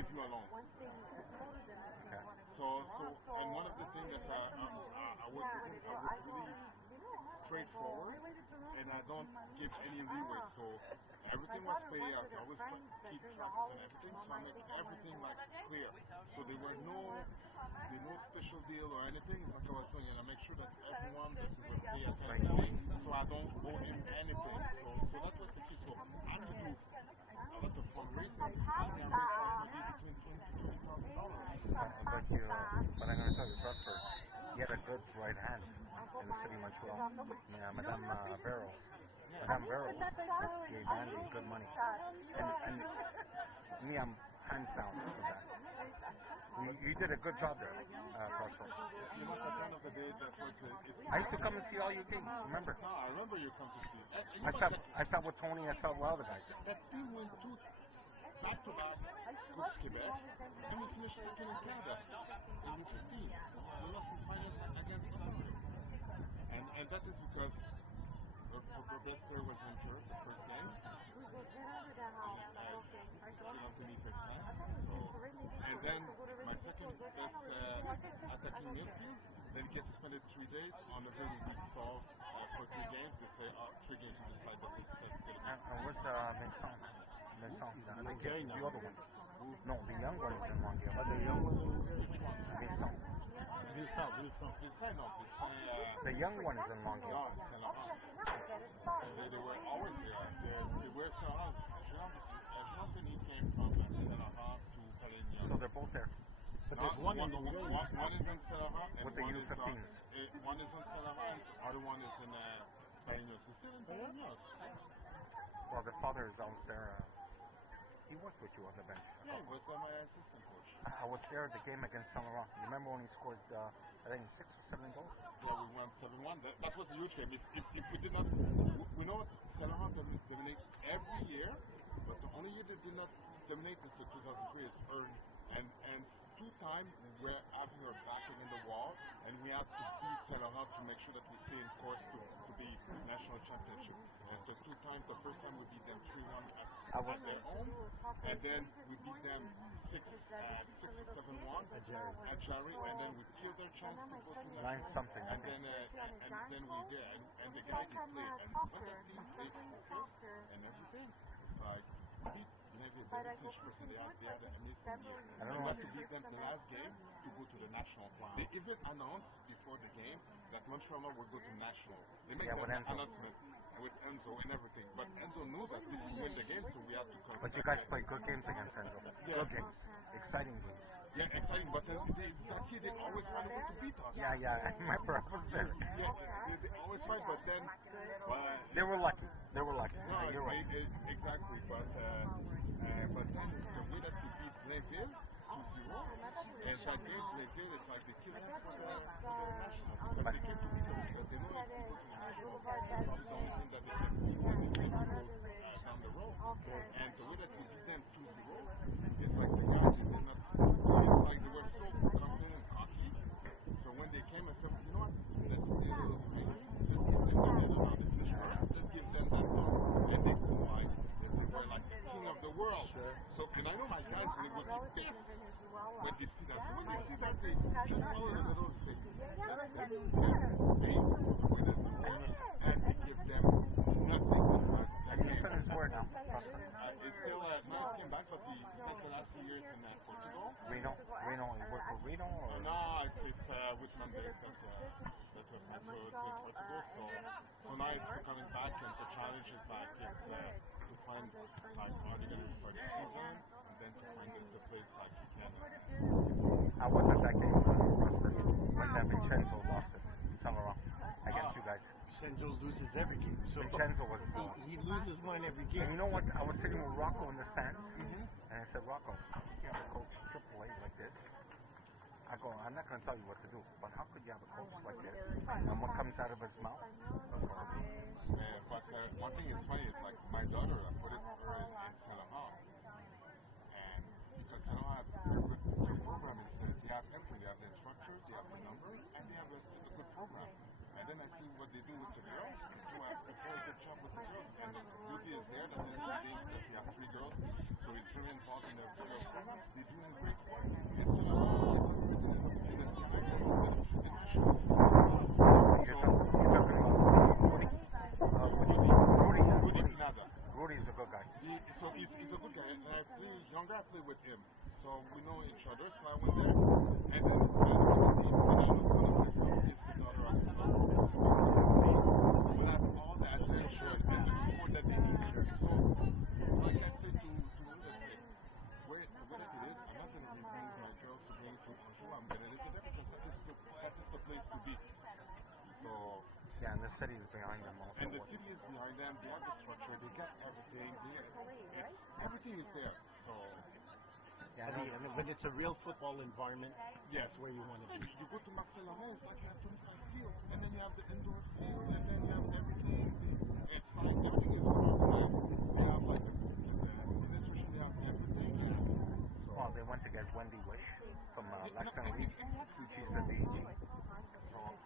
leave you alone. Okay. And one of the things that I was really straightforward, and I don't give any leeway. So everything was clear. I always keep tracks and everything. So I make everything like clear. So there were no special deal or anything. It's like I was doing, and I make sure that everyone that will pay attention to me, so I don't owe him anything. So that was the key. So I could do a lot of fundraising. I can raise like maybe between $20,000 to $30,000. But I'm going to tell you, Prosper, he had a good right hand in the city of Montreal. Madame Barrels. Madame Barrels gave Andy good money. And me, I'm hands down with that. You did a good job there, Prosper. You know, at the end of the day, that was I used to come and see all your games, remember? No, I remember you come to see. I sat with Tony, I sat with all the guys. That team went to back-to-back Coupe Quebec, and we finished second in Canada in U15. We lost in finals against Ontario. And that is because the best player was injured the first game. And then my second best attacking midfield, then he gets suspended 3 days on a very weak fall for 3 games. They say, 3 games to decide that this test is going to be. And where's Vincent? The other one. No, the young one is in Longueuil. The young one? Which one? Vincent. The young one is in Longueuil. No, Saint Laurent. They were always there. They were Saint Laurent. Jean-Denis came from Saint Laurent to Calignan. So they're both there. But there's one in Longueuil. One is in Saint Laurent, and with the U15s. One is in Saint Laurent, and the other one is in Calignan. It's still in Calignan. Well, the father is always there. He worked with you on the bench. Yeah, he was my assistant coach. I was there at the game against Saint Laurent. You remember when he scored, I think, 6 or 7 goals? Yeah, we won 7-1. That was a huge game. If we did not, we know Saint Laurent dominate every year, but the only year they did not dominate is 2003 is earned. And 2 times we were having our back against the wall, and we had to beat Saint Laurent to make sure that we stay in course to be national championship. And the 2 times, the first time we beat them 3-1 at their home, and then we beat them 6 or 7-1 at Jarry, and then we killed their chance to go to national. 9-something. And then we did, and the guy he played, and when that team played focused and everything, it's like beat. They had an amazing year. I don't we know. had to beat them the last game to go to the national. They even announced before the game that Montreal would go to national. They make that announcement with Enzo and everything. But Enzo knew that if we win the game, so we had to come. But you guys played good games against Enzo. Yeah. Good games. Exciting games. Yeah, exciting. But they always find a way to beat us. Yeah, I remember. I was there. Yeah, they always fight, but then... they were lucky. They were lucky. No, you're right. Exactly, but then the way that we beat Blainville 2-0, and that game Blainville, it's like they killed us for the national, because they came to beat us, because they know if we go to the national, this is the only thing that they can beat when they can go down the road. And the way that we beat them 2-0, it's like the guys, they did not, it's like they were so confident and cocky. So when they came, I said, you know what, let's play a little friendly, let's give them the other round. They finish first, let's give them that round. And they go like, they were like the king of the world. Sure. So, and I know my guys would be pissed when they see that. So when they see that, they just follow a little, say, let's get them paid for the way that they win, and they give them nothing. And your son is where now? He's still, now he came back, but he spent the last 2 years in Portugal. Reno? You work for Reno? Or? No, it's with Mondays that we're friends with Portugal. So now it's coming back, and the challenge is like, to find, like, are they going to restart the season, and then to find the place like you can. I was at that game, when Vincenzo lost it, Saint Laurent, against you guys. Vincenzo loses every game. So Vincenzo was... he loses one every game. And you know what? I was sitting with Rocco in the stands, and I said, Rocco, you have a coach AAA like this. I go, I'm not going to tell you what to do, but how could you have a coach like this? And what comes out of his mouth? That's horrible. But one thing is funny, it's like my daughter, I put her in Saint Laurent. And because Saint Laurent, their program is, they have everything. They have the instructor, they have the number, and they have a good program. And then I see what they do with the girls. They do a very good job with the girls. And the beauty is there that is leading, because you have 3 girls, so he's very involved in the girls' program. parents, they're doing great work. It's unwritten in the CMA code. It's going to You're talking about Rudy Pinada. Rudy's a good guy. He's a good guy, and I play with him, so we know each other. So I went there, and then the team, and I know one of them is the daughter of the club. So they will have all the attention and the support that they need. So, like I said to Rudy, I said, where it is, I'm not going to remove my girls to bring to Anjou. I'm going to leave it there because that is the place to be. So. Yeah, and the city is behind them also. And the city is behind them. They have the structure. They got everything. Everything is there. So. Yeah, when it's a real football environment, yes, that's where you want to be. You go to Marseille, it's like you have 25 field, and then you have the indoor field, and then you have everything. It's like everything is organized. They have like the administration. They have everything. So. Well, they went to get Wendy Wish from Luxembourg. She's a DG.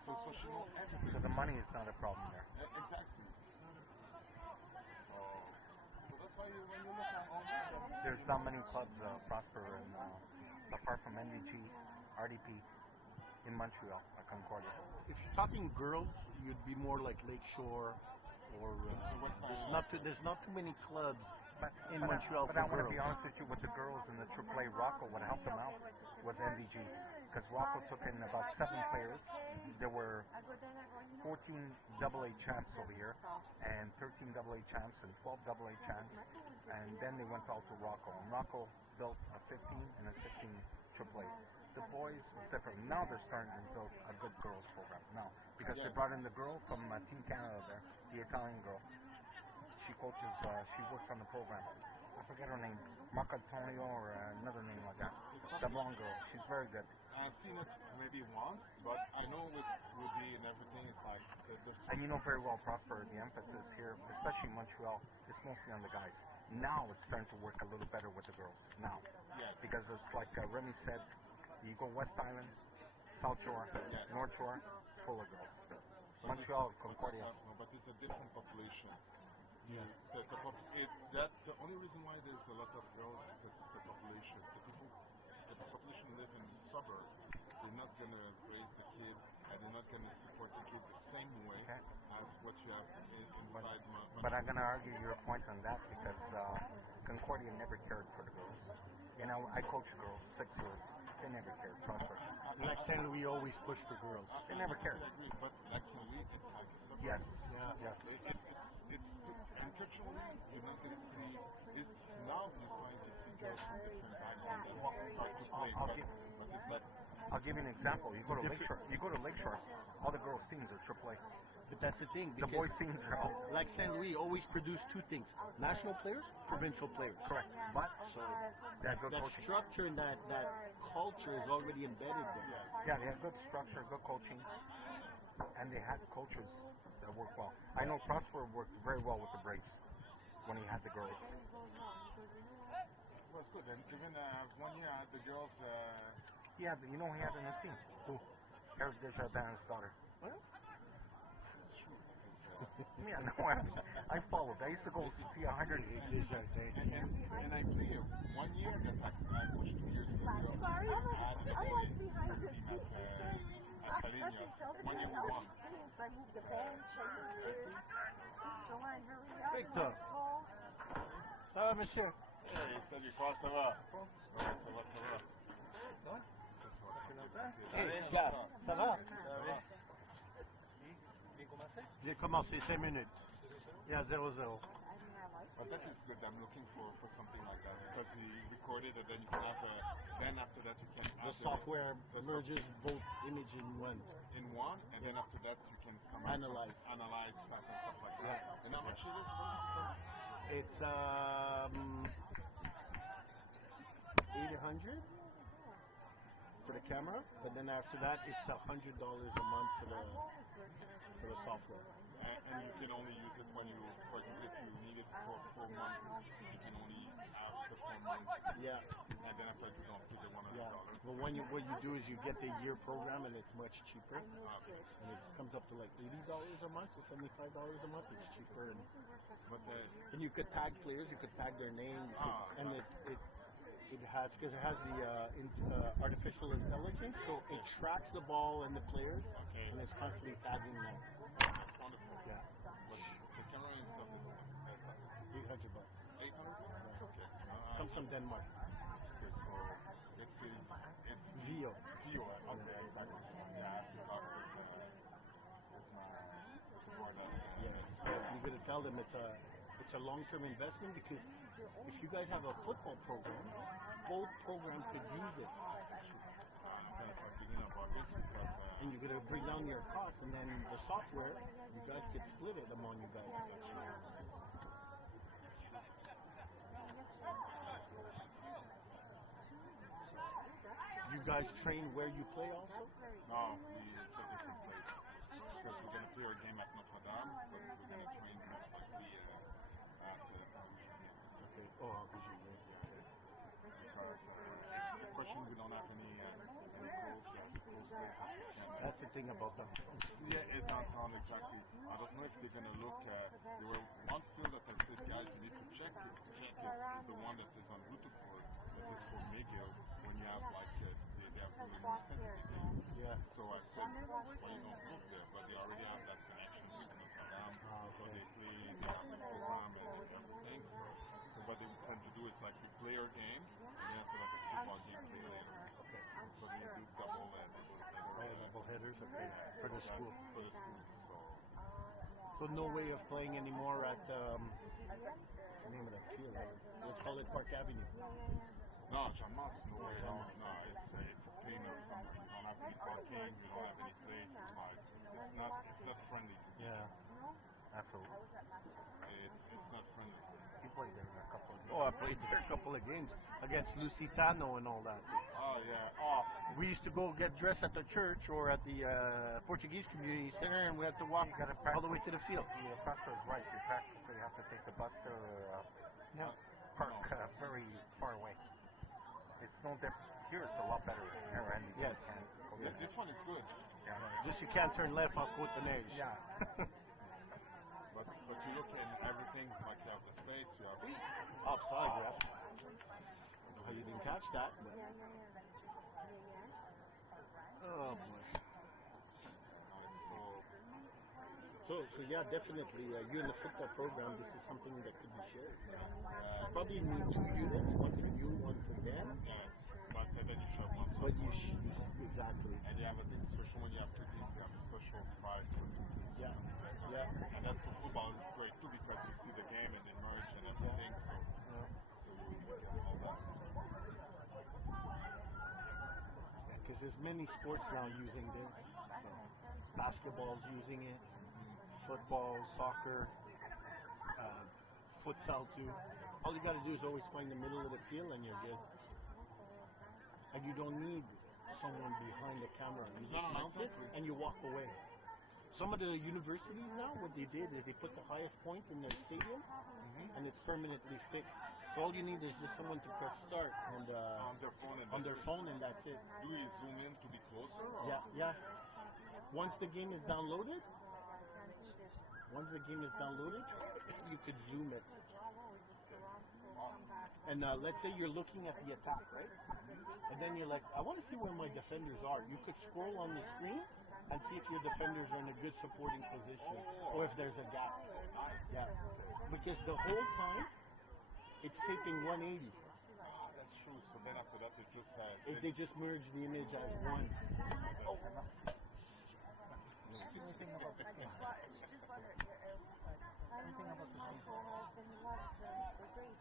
So she knows everything. So the money is not a problem there. Exactly. So that's why when you look at all that, there's not many clubs prosper in, apart from NDG, RDP, in Montreal, at Concordia. If you're talking girls, you'd be more like Lakeshore, or there's not too many clubs in Montreal but for I want to girls. be honest with you, with the girls in the AAA Rocco, what helped them out was NDG, because Rocco took in about 7 players. There were 14 AA champs over here, and 13 AA champs, and 12 AA champs, and then they went all to Rocco. And Rocco built a 15 and a 16 AAA. The boys is different. Now they're starting to build a good girls program now, because they brought in the girl from Team Canada there, the Italian girl. She coaches, she works on the program. I forget her name, Marcantonio or another name like that. The blonde girl. She's very good. I've seen it maybe once, but I know with Rudy and everything, it's like and you know very well, Prosper, the emphasis here, especially in Montreal, is mostly on the guys. Now it's starting to work a little better with the girls. Now. Yes. Because it's like Remy said, you go West Island, South Shore, North Shore, it's full of girls. Montreal, Concordia. But it's a different population. Yeah. The only reason why there's a lot of girls is because it's the population. The population live in the suburb. They're not going to raise the kid, and they're not going to support the kid the same way as what you have inside Montreal. But I'm going to argue your point on that, because Concordia never cared for the girls. You know, I coach girls 6 years. They never cared, trust me. Like Saint Louis always pushed for girls. They never cared. But like Saint Louis, it's like a suburb. Yes. Yeah. Yes. And culturally, you're not going to see. Now you're starting to see girls from different backgrounds that start to play. But it's like. I'll give you an example. You go to Lakeshore. All the girls' teams are AAA. But that's the thing. The boys' teams are all. Like Saint Louis always produced 2 things: national players, provincial players. Correct. But so that structure and that culture is already embedded there. Yeah, they have good structure, good coaching, and they had coaches that work well. I know Prosper worked very well with the Braves when he had the girls. It was good. And even 1 year I had the girls. Yeah, you know he had in his team. Who? Eric Desjardins' daughter. Well, it's true. Yeah, no, I followed. I used to go see 100. And I play 1 year, then I pushed 2 years ago. I had the boys senior team at Palenias. 1 year we won. Victor. Ça va, monsieur? Hey, salut, comment ça va? Ouais, ça va. Hey, gars, ça va? J'ai commencé 5 minutes. Il y a 0-0. But that is good. I'm looking for something like that, because he recorded and then you can have then after that you can The add software merges both image in one. And then after that you can Analyze stuff and stuff like that. And how much it is for you? It's 800 for the camera, but then after that it's $100 a month for the software. And you can only use it when you, for example, if you need it for 4 months, you can only have the 4 months. Yeah. And then after that you don't pay the $100. Yeah. But what you do is you get the year program, and it's much cheaper. Okay. And it comes up to like $80 a month or $75 a month. It's cheaper. And you could tag players. You could tag their name. And it has because it has the artificial intelligence, so it tracks the ball and the players, Okay. and it's constantly tagging them. That's wonderful. Yeah, But the camera itself is $800. 800? Okay. Comes from Denmark. Okay, so let's see, it's Vio. Vio. Okay, exactly. So, yeah, I have to talk with my board. Yes, you got to tell them it's a long-term investment because if you guys have a football program, both programs could use it, I'm going to talk to him about this because and you're gonna bring down your costs, and then the software, you guys could split it among you guys. You guys train where you play also? no, it's a different place. Because we're going to play our game at Notre Dame, but we're going to train most likely at Okay. Oh, because it's the question, we don't have any close plays. that's the thing about them. Yeah, it's downtown, exactly. I don't know if they're going to look at, there were one field that I said, guys, you need to check is the one that is on Route 4, that is for McGill, when you have like, they have doing reset the game. Yeah. So I said, well, you don't look there, but they already have that connection with Notre Dame, so they play, they have the program and everything, so what they tend to do is like we play our game, and then after that the football game play later. Okay. So they do double Headers, okay. For the school. For the school, so. So no way of playing anymore at what's the name of that field? Let's call it Park Avenue. No, John Moss, no way, no, it's a pain of summer. You don't have any parking, you don't have any place, it's not friendly. Yeah. Absolutely. It's not friendly. You played there a couple of games. Oh, I played there a couple of games against Lusitano and all that. Oh, yeah. Oh, We used to go get dressed at the church or at the Portuguese Community Center, and we had to walk all the way to the field. Yeah, Pastor is right. You practically have to take the bus to park very far away. It's no different. Here it's a lot better. Here, and you Yes. can't go yeah, there. this one is good. Yeah. Just you can't turn left off Côte de Neige. Yeah. But you look at everything, like you have the space, you have Offside, yeah. How you didn't catch that? But... Oh boy. So yeah, definitely. You in the football program, this is something that could be shared. Probably need 2 units, one for you, one for them. yes, but then you show one But support. exactly. And you have a thing, especially when you have two teams, you have a special prize for two teams. Yeah. Yeah. And then for football, it's great too because you see the game and they merge and everything. So you get all that. Because there's many sports now using this. So basketball's using it, football, soccer, futsal too. All you got to do is always find the middle of the field and you're good. And you don't need someone behind the camera. You just mount it and you walk away. Some of the universities now, what they did is they put the highest point in their stadium, and it's permanently fixed. So all you need is just someone to press start and on their phone, and that's it. Do you zoom in to be closer? Or? Yeah. Once the game is downloaded, you could zoom it. And let's say you're looking at the attack, right? And then you're like, I want to see where my defenders are. You could scroll on the screen and see if your defenders are in a good supporting position or if there's a gap. Yeah. Because the whole time, it's taping 180. That's true. So then after that, They just merge the image as one. Anything about this game? Anything about this game?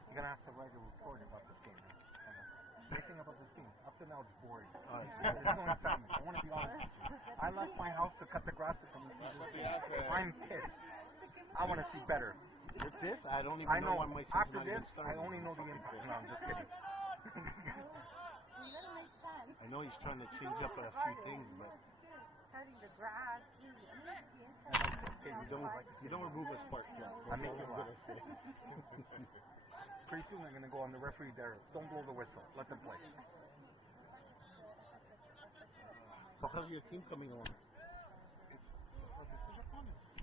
You're gonna have to write a report about this game. Anything about this game? Up to now, it's boring. There's no excitement. I want to be honest with you. I left my house to cut the grass to come and see this game. I'm pissed. I want to see better. With this, I don't even know why my After this, I only know the impact. No, I'm just kidding. I know he's trying to change up a few things, but you don't remove a spark plug. I make you laugh. Pretty soon I'm gonna go on the referee there. Don't blow the whistle. Let them play. So how's your team coming along? It's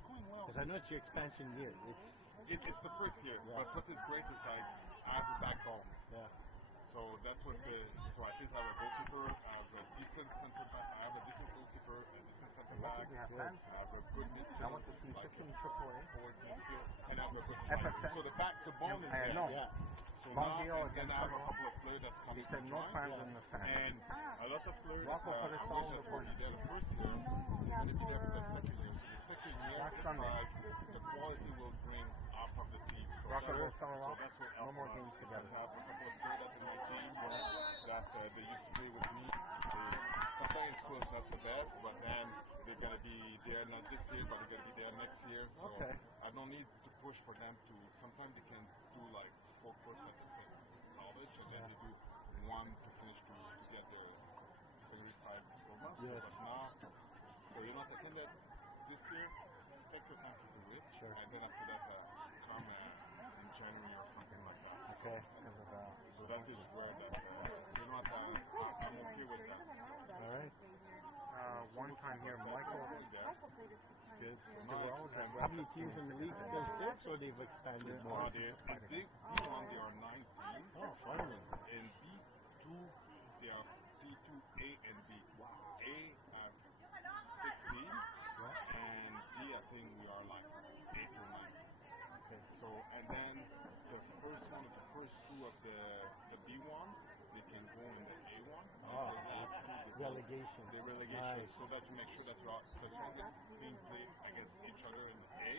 going well. Because I know it's your expansion year. It's the first year, but what is great is I have a back home. Yeah. So that was the. So I think I have a goalkeeper, I have a decent center back, I have a decent goalkeeper, a decent center back. We have fans. I have a good midfield. I want to see like 15 a AAA. forward midfield, and I have a good striker. FSS. So the bone is there. know. Yeah. So Long now, deal and then against I have a Samoa. couple of players that's He coming said to no join. fans in the stands. And a lot of players Rocco put us all in the that corner. were there the first year, they're going to be there for the second year. So the second year, Last it's Sunday. like the quality will bring up of the team. So Rocco that will, will summer so off. that's what No more helped games us. together. I have a couple of players that's in my team that they used to play with me. Sometimes in school is not the best, but then they're going to be there not this year, but they're going to be there next year. So Okay. I don't need to push for them to. Sometimes they can do like 4 courses at the same college, and then they do one to finish to get their 75 diplomas. Yes. But now, so you're not attended this year, take your time to do it, Sure. and then after that, come in January or something like that. Okay. Because of the So that is where that, you know what, I'm okay with that. All right. one time here, Michael. Good. We're always at How many teams in the league? Still 6, or they've expanded more? In D1 they are 19. Oh, finally. In D2 they are D2A and B. A have 16, and D I think we are like 8 or 9. Okay. So and then the first two of the B1 they can go in the A1. Oh, The last two they go- relegation. The relegation, Nice. so that you make sure that you are the strongest team play against each other in A,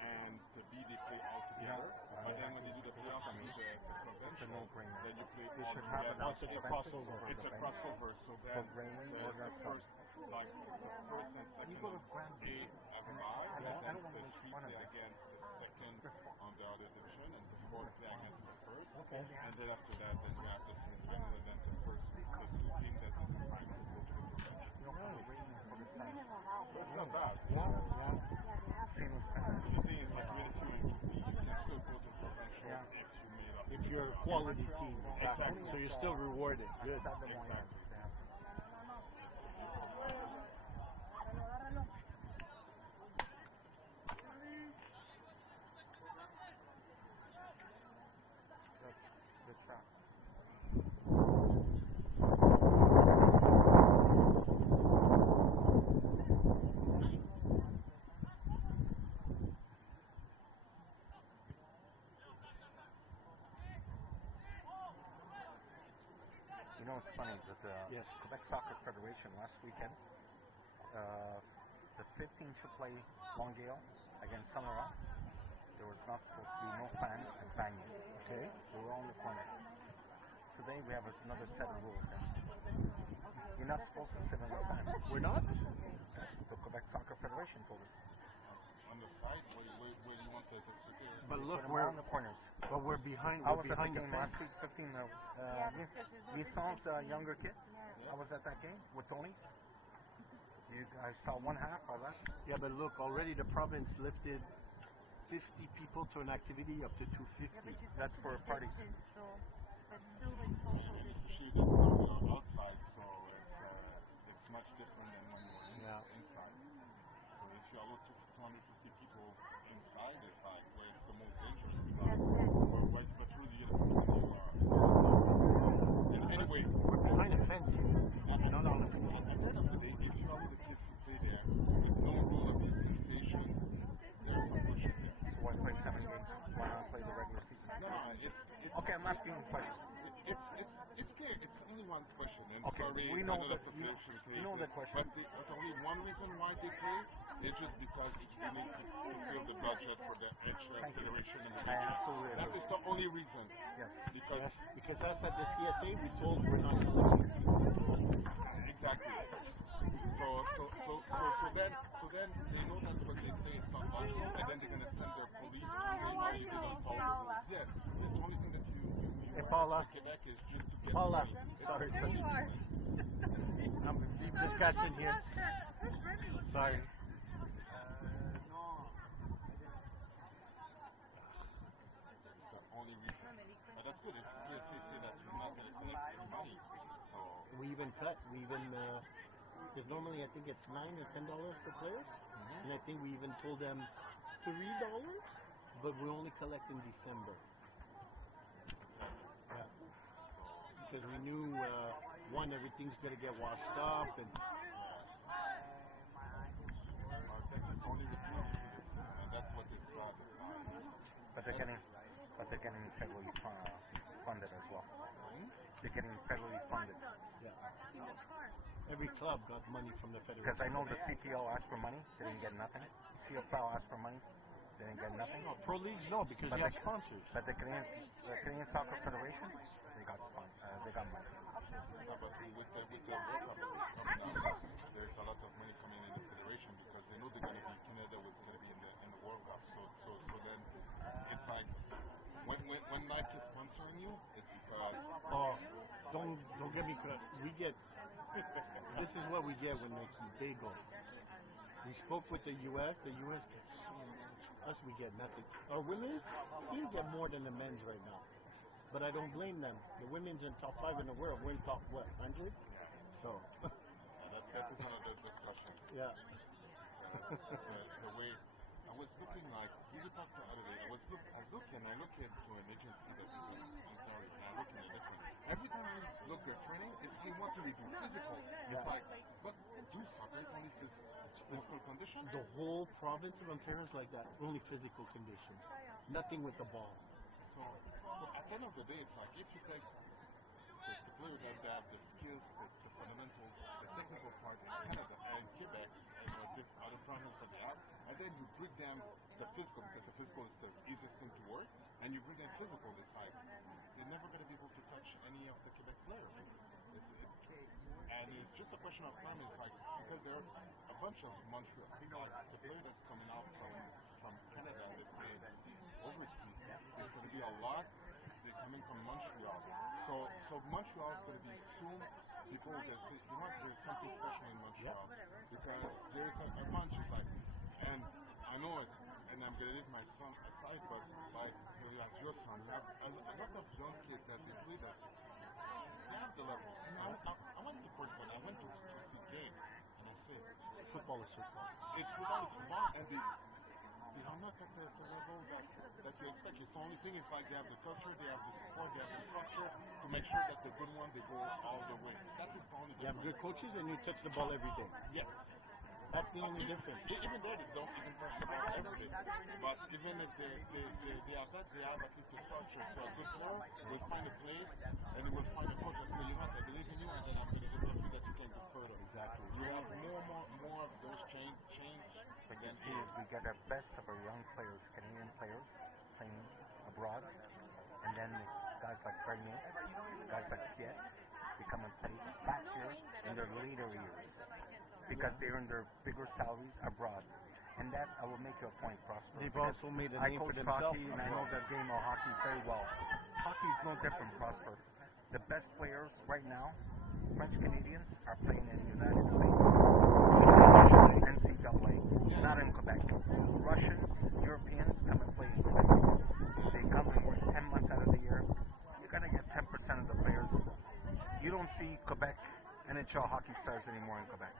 and the B they play all together. But then when they do the playoffs, they do the provincial, no-brainer. then you play They all should have together. enough It's a benches crossover. over It's the a bench. crossover, so For then Grayling the or the first, like the first and second You go to of Grand A have a bye, and I then don't want to the make three fun of play this. against the second on the other division, and the fourth play against the first. Okay. And then after that, then you have the semi-final, and then the two teams that is in finals go to the provincial. You know, for the rain and for the sun. So it's not bad. Yeah. Seamless So fans. the thing is, like, even if you're in 2B, you can still go to provincial Yeah. if you made up. If you're a quality team, exactly. So you're still rewarded. Good. Stade de Montréal. Exactly. They have good shot. You know, it's funny that the Yes. Quebec Soccer Federation last weekend, the 15 should play Longueuil against Summerall. There was not supposed to be no fans and banging. Okay. They were all in the corner. Today we have another set of rules here. You're not supposed to sit in the stands. We're not? That's what the Quebec Soccer Federation told us. On the side, where you want the speaker? But They look, put them all in the corners. we're behind. I We're was at the behind the game fence. last week, 15. Licence younger kid. I was at that game with Tony's. I saw one half of that. Yeah, but look, already the province lifted 50 people to an activity up to 250. That's for parties. Especially that we are outside, so it's much different than when you're inside. So if you allow 250 people inside, it's like where it's the most dangerous. It's like but really you and anyway, We're behind a fence here. Not on the field. at the end of the day, if you allow the kids to play there with no rule of distanciation, there's some bullshit there. So why play 7 games? Why not play the regular season? No, it's Okay, I'm asking you a question. It's clear. It's only one question. And Okay, sorry, we know I that you know the question. But only one reason why they play is just because you need to fulfill the budget for the federation and the I absolutely That agree. is the only reason. Yes. Because Because us at the CSA, we told we're not collecting fees. exactly. So then they know that when they say it's not budget, and then they're gonna send their police to say, oh, you didn't follow the rules. Yeah, the only thing that you Hey, Paula. for Quebec is just to get Paula. money. It's Sorry, the only reason. Deep discussion here. Sorry. It's the only reason. But that's good. If CSA say that you're not going to collect any money, so We even cut. Because normally I think it's $9 or $10 per player, and I think we even told them $3, but we only collect in December. Yeah. so because we knew one, everything's gonna get washed up, and That is only with you this season, and that's what is sad. But they're getting federally funded as well. They're getting federally funded. yeah, every club got money from the federation. Because I know the CPL asked for money, they didn't get nothing. CFL asked for money, they didn't get nothing. No, pro leagues no, because But you have sponsors. But the Canadian Soccer Federation, they got money. But with the World Cup that is coming up, there's a lot of money coming in the federation because they know they're going to be Canada was going to be in the World Cup. So then it's like when Nike is sponsoring you, it's because Don't get me correct. We get this is what we get when Nike they go. We spoke with the U.S. The U.S. gets so much. Us we get nothing. Our women's team get more than the men's right now. But I don't blame them. The women's in top 5 in the world. We're in top, what, 100? So. that is another discussion. Yeah. The way I was looking like, you talked the other day, I look into an agency that is in Ontario, and I look at it different. Every time I look at training, it's they want to be physical. It's like, but do soccer is only physical condition? The whole province of Ontario is like that. Only physical conditions. Nothing with the ball. So at the end of the day, it's like if you take the players that have the skills, the fundamental, the technical part in Canada and Quebec and other provinces that they have, and then you bring them the physical because the physical is the easiest thing to work, and you bring them physical, it's like they're never going to be able to touch any of the Quebec players. And it's just a question of time. It's like because there are a bunch of Montreal, like the player that's coming out from Canada that's playing overseas, there's going to be a lot. They're coming from Montreal, so Montreal is going to be soon. People are going to say, you know, there's something special in Montreal because there's a bunch of like, and I know it's, and I'm going to leave my son aside, but like as your son, you have a lot of young kids that they play that. They have the level. I went to Portugal. I went to see games, and I said, Football is football. it's football, and they are not at the level that you expect. It's the only thing is like they have the culture, they have the support, they have the structure to make sure that the good one they go all the way. That is the only difference. You have good coaches and you touch the ball every day. Yes. That's the only difference. Even though they don't even touch the ball every day. But even if they have that, they have at least the structure. So a good player will find a place and he will find a coach that say, you know what, I believe in you and then I'm going to develop you that you can go further. Exactly. You have more of those change. But you see, we get the best of our young players, Canadian players, playing abroad, and then guys like Bernier, guys like Piet, become and play back here in their later years because they earn their bigger salaries abroad. And that I will make you a point, Prosper. They've also made a name for coach themselves. hockey, and I know the game of hockey very well. Hockey is no different, Prosper. The best players right now, French Canadians, are playing in the United States. NCAA, not in Quebec. Russians, Europeans come and play in Quebec. They come and work 10 months out of the year. You're going to get 10% of the players. You don't see Quebec NHL hockey stars anymore in Quebec.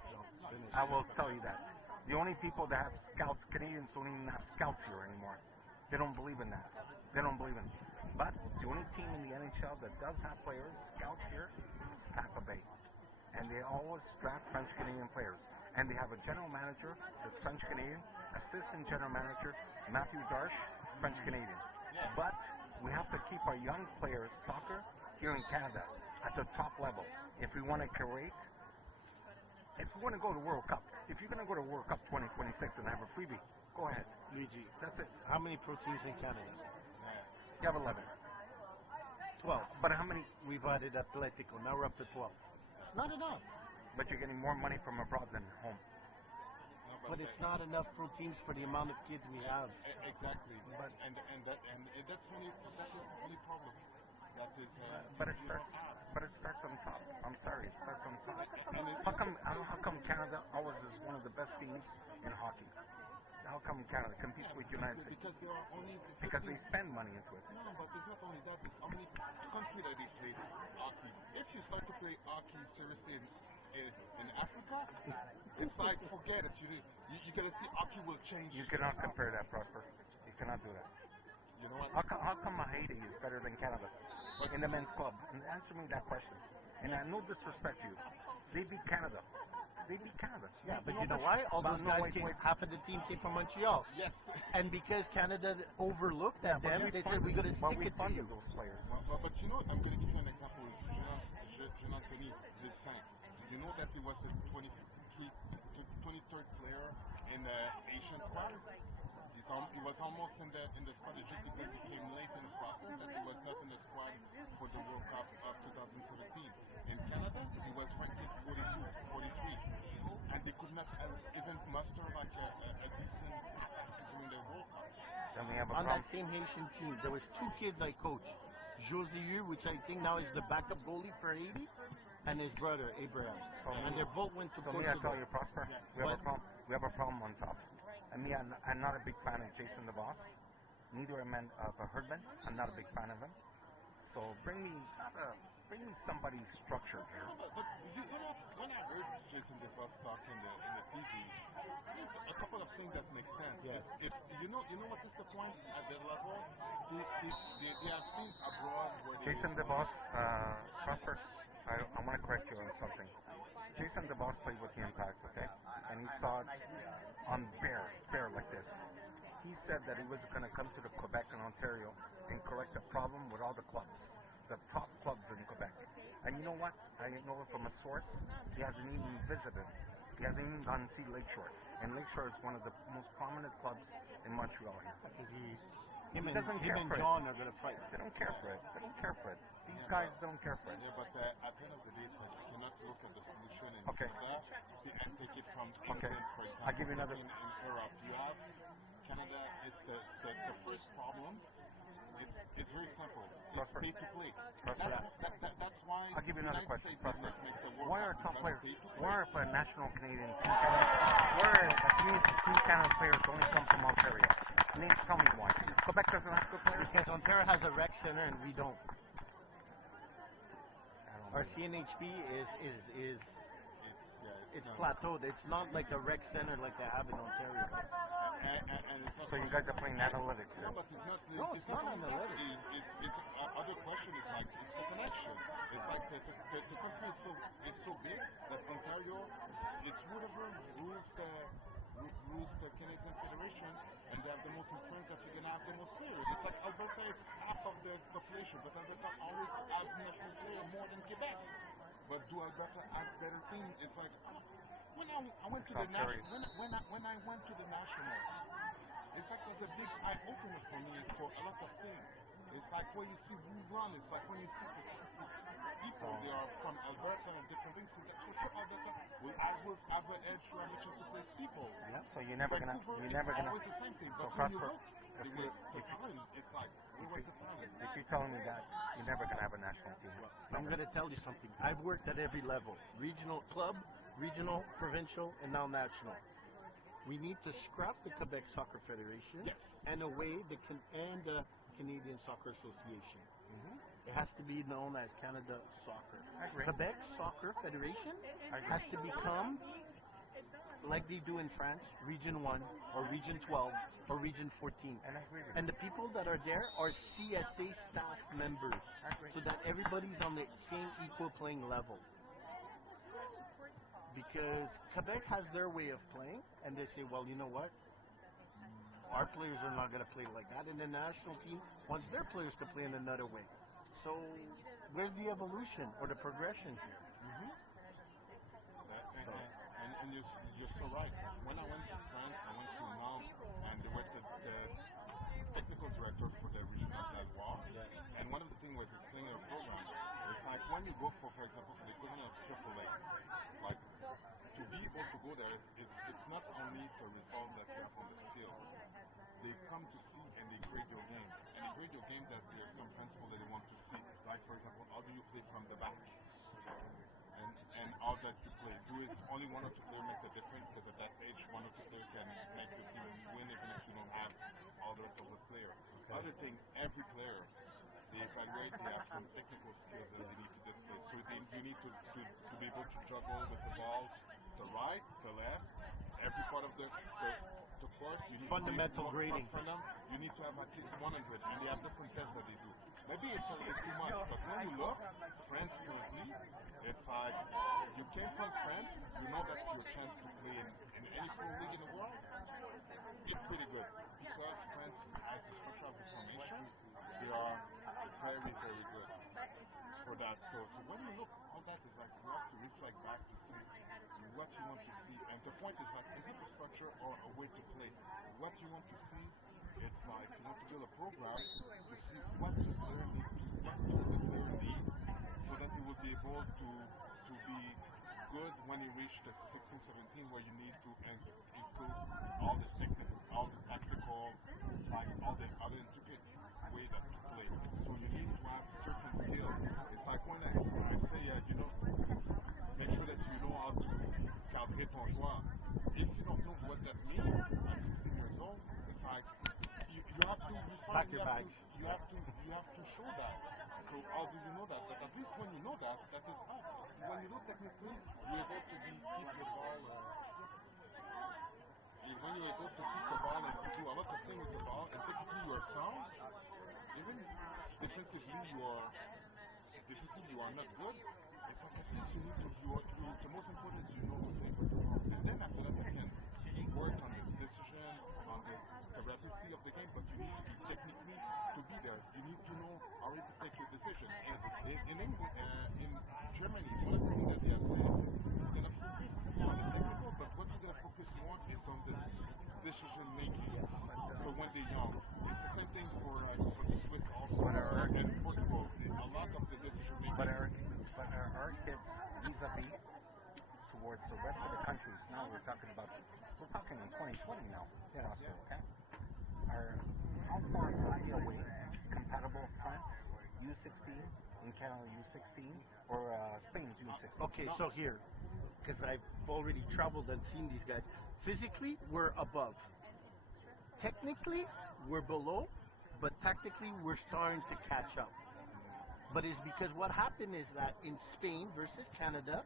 I will tell you that. The only people that have scouts, Canadians don't even have scouts here anymore. They don't believe in that. They don't believe in it. But the only team in the NHL that does have players, scouts here, is Tampa Bay. And they always draft French Canadian players. And they have a general manager that's French Canadian, assistant general manager Matthew Darche, French Canadian. But we have to keep our young players soccer here in Canada at the top level. If we want to create, if we want to go to World Cup, if you're going to go to World Cup 2026 and have a freebie, go ahead. Luigi, That's it. how many pro teams in Canada? You have 11. 12. But how many? We've added Atletico. Now we're up to 12. It's not enough. But you're getting more money from abroad than home. But it's not enough pro teams for the amount of kids we have. Exactly. But that's the only problem. That is. But it starts on top. I'm sorry, it starts on top. How come Canada always is one of the best teams in hockey? How come Canada competes with United States? Because there are only because they spend money into it. No, but it's not only that. It's how many countries that they play hockey. If you start to play hockey seriously in Africa, it's like forget it. You gotta see hockey will change. You cannot compare that, Prosper. You cannot do that. You know what? How come Haiti is better than Canada? in the men's club? And answer me that question. And no disrespect to you. They beat Canada. They beat Canada. Yeah, but you know why? All those guys came, half of the team came from Montreal. Yes. And because Canada overlooked at them, they said, we're going to stick it to you. Those players. But you know, I'm going to give you an example. Jean-Anthony Vilsaint. You know that he was the 23rd player in the Asian squad? He was almost in the squad just because he came late in the process, that he was not in the squad for the World Cup of 2017. In Canada, he was ranked 42, 43, and they could not even muster like a decent attack during the World Cup. Then we have a on that same Haitian team, there was two kids I coached. Josieu, which I think now is the backup goalie for Haiti, and his brother, Abraham. And they both went to So me, I tell you, Prosper, we have a problem on top. And me, I'm not a big fan of Jason DeVos. Neither am I of Herdman. I'm not a big fan of him. So bring me somebody structured here. But when I heard Jason DeVos talk in the TV, there's a couple of things that make sense. Yes. It's you know what is the point at the level? They have seen abroad where Jason DeVos, Prosper, I want to correct you on something. Jason DeVos played with the Impact, okay? And he saw it on Bear like this. He said that he was going to come to the Quebec and Ontario and correct the problem with all the clubs, the top clubs in Quebec. And you know what? I know it from a source. He hasn't even visited. He hasn't even gone to see Lakeshore. And Lakeshore is one of the most prominent clubs in Montreal here. Because He doesn't care and for it. John are going to fight. They don't care for it. They don't care for it. These guys don't care for it. Yeah, but at the end of the day, it's like you cannot look at the solution in Okay. Canada and take it from England, Okay. for example. I'll give you another. In Europe, you have Canada. It's the first problem. It's very simple. It's Prosper. pay to play. Prosper. That's why. I'll give you the another United question. States does Prosper. not make the World Why Cup are top because players? pay to play. Why are a national Canadian team? Why are team Canada players only come from Ontario? Tell me why. Quebec doesn't have good players. Because Ontario has a rec center and we don't. Our I don't CNHP is It's not. plateaued. It's not like a rec center like they have in Ontario. And it's not So you guys are playing analytics No, here. but it's not. No, it's not only that. analytics. It's other question is like it's the connection. It's like the country is so big that Ontario, it's whatever rules the Canadian Federation, and they have the most influence that you're gonna have the most players. It's like Alberta, it's half of the population, but Alberta always has national player more than Quebec. But do Alberta have better team? It's like when I went to the national when I went to the national. It's like there's a big eye opener for me for a lot of things. It's like when you see who run, it's like when you see the people, they are from Alberta and different things. So that's for sure Alberta will as well have an edge to have a chance to place people. Yeah. So you're never gonna. Vancouver, it's always the same thing. So But when you Prosper, look, it was the time. It's like, where was the time? if you're telling me that, you're never gonna have a national team. I'm going to tell you something. I've worked at every level. Regional club, regional, provincial, and now national. We need to scrap the Quebec Soccer Federation Yes. and the Canadian Soccer Association. It has to be known as Canada Soccer. I agree. Quebec Soccer Federation I agree. has to become, like they do in France, Region 1 or Region 12 or Region 14. And I agree with And the people that are there are CSA staff members, I agree. so that everybody's on the same equal playing level. Because Quebec has their way of playing, and they say, well, you know what? Our players are not going to play like that, and the national team wants their players to play in another way. So where's the evolution or the progression here? And you're so right. When I went to France, I went to Nantes, and they were the technical director for the region of Galois. And one of the things was explaining the program. It's like when you go for example, for the equivalent of AAA, like to be able to go there, it's not only the result that you have on the field. They come to see and they grade your game. And they grade your game that there's some principle that they want to see. Like for example, how do you play from the back? And how that you play. Do is only one or two players make the difference, because at that age one or two players can make your team win even if you don't have all the rest of the players. Other thing, every player they evaluate, they have some technical skills that they need to display. So you need to be able to juggle with the ball, the right, the left, every part of the course, you need Fundamental to grading. for them, you need to have at least 100, and they have different tests that they do. Maybe it's a little too much, but when you look, France currently, it's like you came from France, you know that your chance to play in any pro league in the world, it's pretty good because France has a structural formation. They are very, very good for that. So when you look, all that is like you have to reflect back to see what you want to see. And the point is like, is it a structure or a way to play? What you want to see, it's like you want to build a program to see what the player need so that he will be able to be good when you reach the 16, 17 where you need to improve all the technical, all the tactical, like all the other intricate way that to play. So you need to have certain skills. It's like when I say, make sure that you know how to cadrer ton joueur. If you don't know what that means at 16 years old, it's like you have to pack your bags. You have to show that. So how do you know that? But at least when you know that is when you look technically, you're able to keep the ball. When you're able to keep the ball and to do a lot of things with the ball, and technically you are sound. Even defensively you are not good. It's like at least you need to. The most important is you know to play good ball, and then after that you can work on the decision, on the rapidity of the game, but you need to be technically to be there. You need to know how to take your decision. And in Germany, one of the things that they have said is we're going to focus on the technical, but what we're going to focus more is on the decision making. So when they're young, it's the same thing for the Swiss also and Portugal. A lot of the decision making. But our kids vis-a-vis towards the rest of the countries. Now we're talking in 2020 now. Prosper, okay? How far is the away compatible France U16 in Canada U16 or Spain's U16? Okay, so here, because I've already traveled and seen these guys. Physically, we're above. Technically, we're below, but tactically, we're starting to catch up. But it's because what happened is that in Spain versus Canada,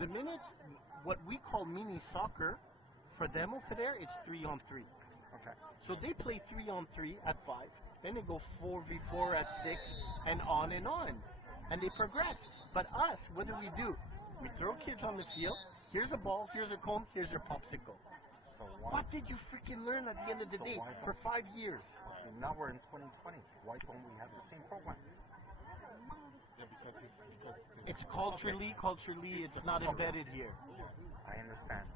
the minute what we call mini soccer, for them over there, it's 3-on-3. Okay. So they play 3-on-3 at 5, then they go 4v4 at 6, and on, and they progress. But us, what do? We throw kids on the field. Here's a ball, here's a cone, here's your popsicle. So what did you freaking learn at the end of the day for 5 years? Okay, now we're in 2020. Why don't we have the same program? Yeah, because it's culturally, it's not embedded here. I understand.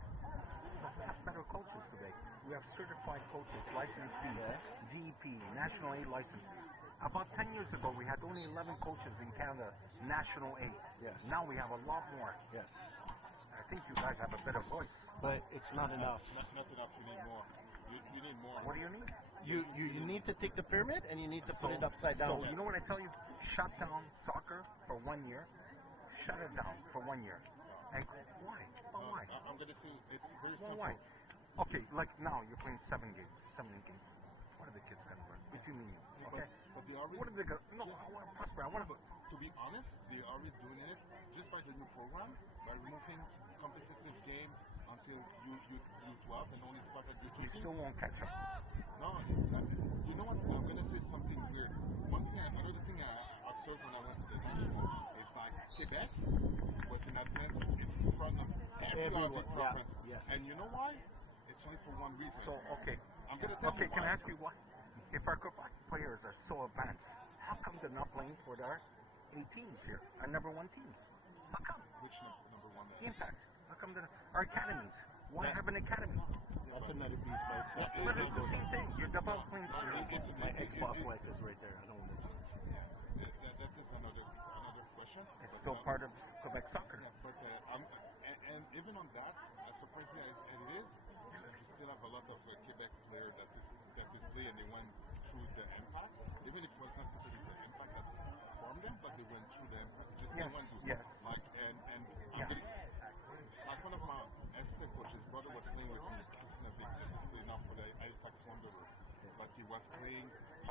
But we have better coaches today. We have certified coaches, licensed Bs, DEP, National A license. About 10 years ago, we had only 11 coaches in Canada, National A. Yes. Now we have a lot more. Yes. I think you guys have a better voice. But it's not enough. Not enough. You need more. You need more. What do you need? You need to take the pyramid and you need to put it upside down. So you know what I tell you? Shut down soccer for 1 year. Shut it down for 1 year. And why? Why? I'm gonna say it's very simple. Why? Okay, like now you're playing 7 games. What are the kids gonna learn? Between me and you, okay? But they already. What are they gonna? No, I want to prosper. I want to. To be honest, they are already doing it just by the new program, by removing competitive games until U12 and only stuff at U13. You still won't catch up. No, you know what? I'm gonna say something weird. Another thing I observed when I went to the national is like Quebec was in advance in front of every other province. Yes. And you know why? It's only for one reason. So okay. I'm gonna tell you can why. I ask you why? If our Quebec players are so advanced, how come they're not playing for our A teams here, our number 1 teams? How come? Which number one? Impact. How come our academies? Why have an academy? That's another beast by itself. But it's the same thing. You're developing. My ex-boss wife is right there. I don't want to talk. That is another question. It's still part of Quebec soccer. Yeah, but and even on that, as surprising as it is, you still have a lot of Quebec players that is play and they went through the impact. Even if it was not totally the impact that formed them, but they went through the impact. Just Yes. they went through. Yes. Like like one of my ST coach's brother was playing with me, Christinavic, that is playing now for the Halifax Wanderers. But he was playing.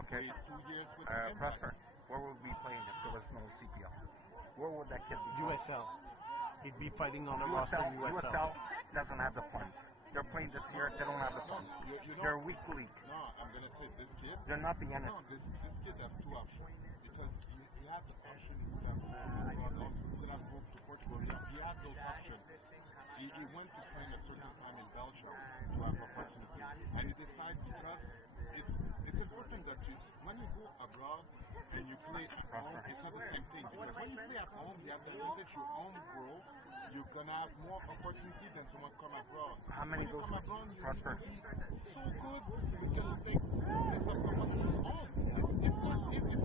Okay. Played 2 years with Prosper, where would we be playing if there was no CPL? Where would that kid be? USL. He'd be fighting on a roster in USL. USL doesn't have the funds. They're playing this year. They don't have the funds. They're weak league. No, I'm gonna say this kid. They're not the NS. No, this kid have two options because he had the option. He could have gone abroad also. He could have moved to Portugal. He had those options. He went to train a certain time in Belgium to have opportunity, and he decided because it's important that when you go abroad and you play at home, it's not the same thing because when you play at home, you have the advantage your home growth. You're gonna have more opportunity than someone come abroad. How many of those prosper? So good because you take this of someone who's home. It's not easy.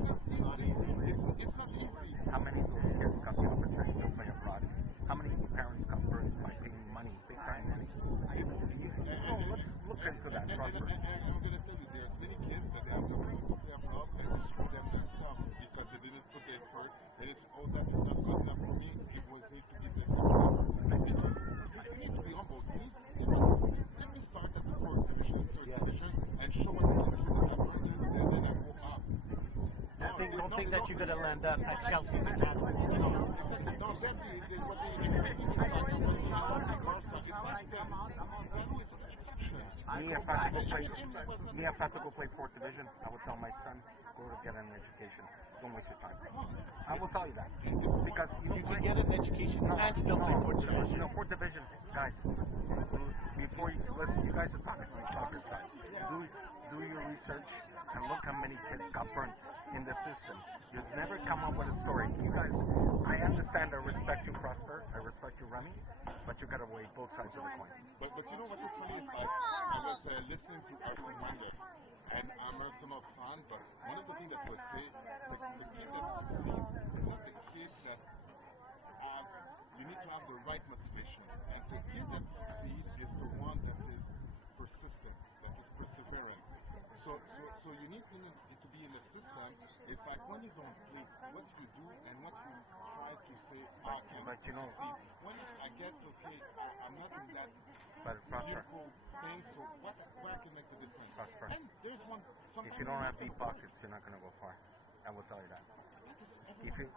It's not easy. How many of those kids got the opportunity to play abroad? How many parents got burned by paying money, big time money? Let's look into that, Prosper. And I'm gonna tell you, there's many kids that they have the opportunity to play abroad and they screw them themselves because they didn't put the effort. And it's that is not good enough for me. It was need to give themselves because you need to be humble. Let me start at the fourth division, third division, and show what I can do that I'm learning, and then I go up. Don't think that you're gonna land up at Chelsea's academy. No, exactly. Don't get what they expecting is like a one-shot Barca. It's like Valou is an exception. Me, if I have to go play fourth division, I would tell my son, go to get an education. Don't waste your time. I will tell you that because You can get an education and still play fourth division. No, fourth division, guys. Before you listen, you guys are talking on the soccer side. Do your research and look how many kids got burnt in the system. Just never come up with a story. You guys, I understand. I respect you, Prosper. I respect you, Remy. But you gotta weigh both sides of the coin. But you know what is funny is like I was listening to Arsene Wenger, and I'm a Arsenal fan. But one of the things that was said, the kid that succeeds is not the kid that have. You need to have the right motivation, and the kid that succeeds is the one that is persistent, that is persevering. So you need to be in the system. It's like when you don't play, what you do and what you try to say, I can succeed. When I get okay, I'm not in that beautiful thing. So where I can make the difference? Prosper. And there's one. If you don't have deep pockets, you're not gonna go far. I will tell you that. If you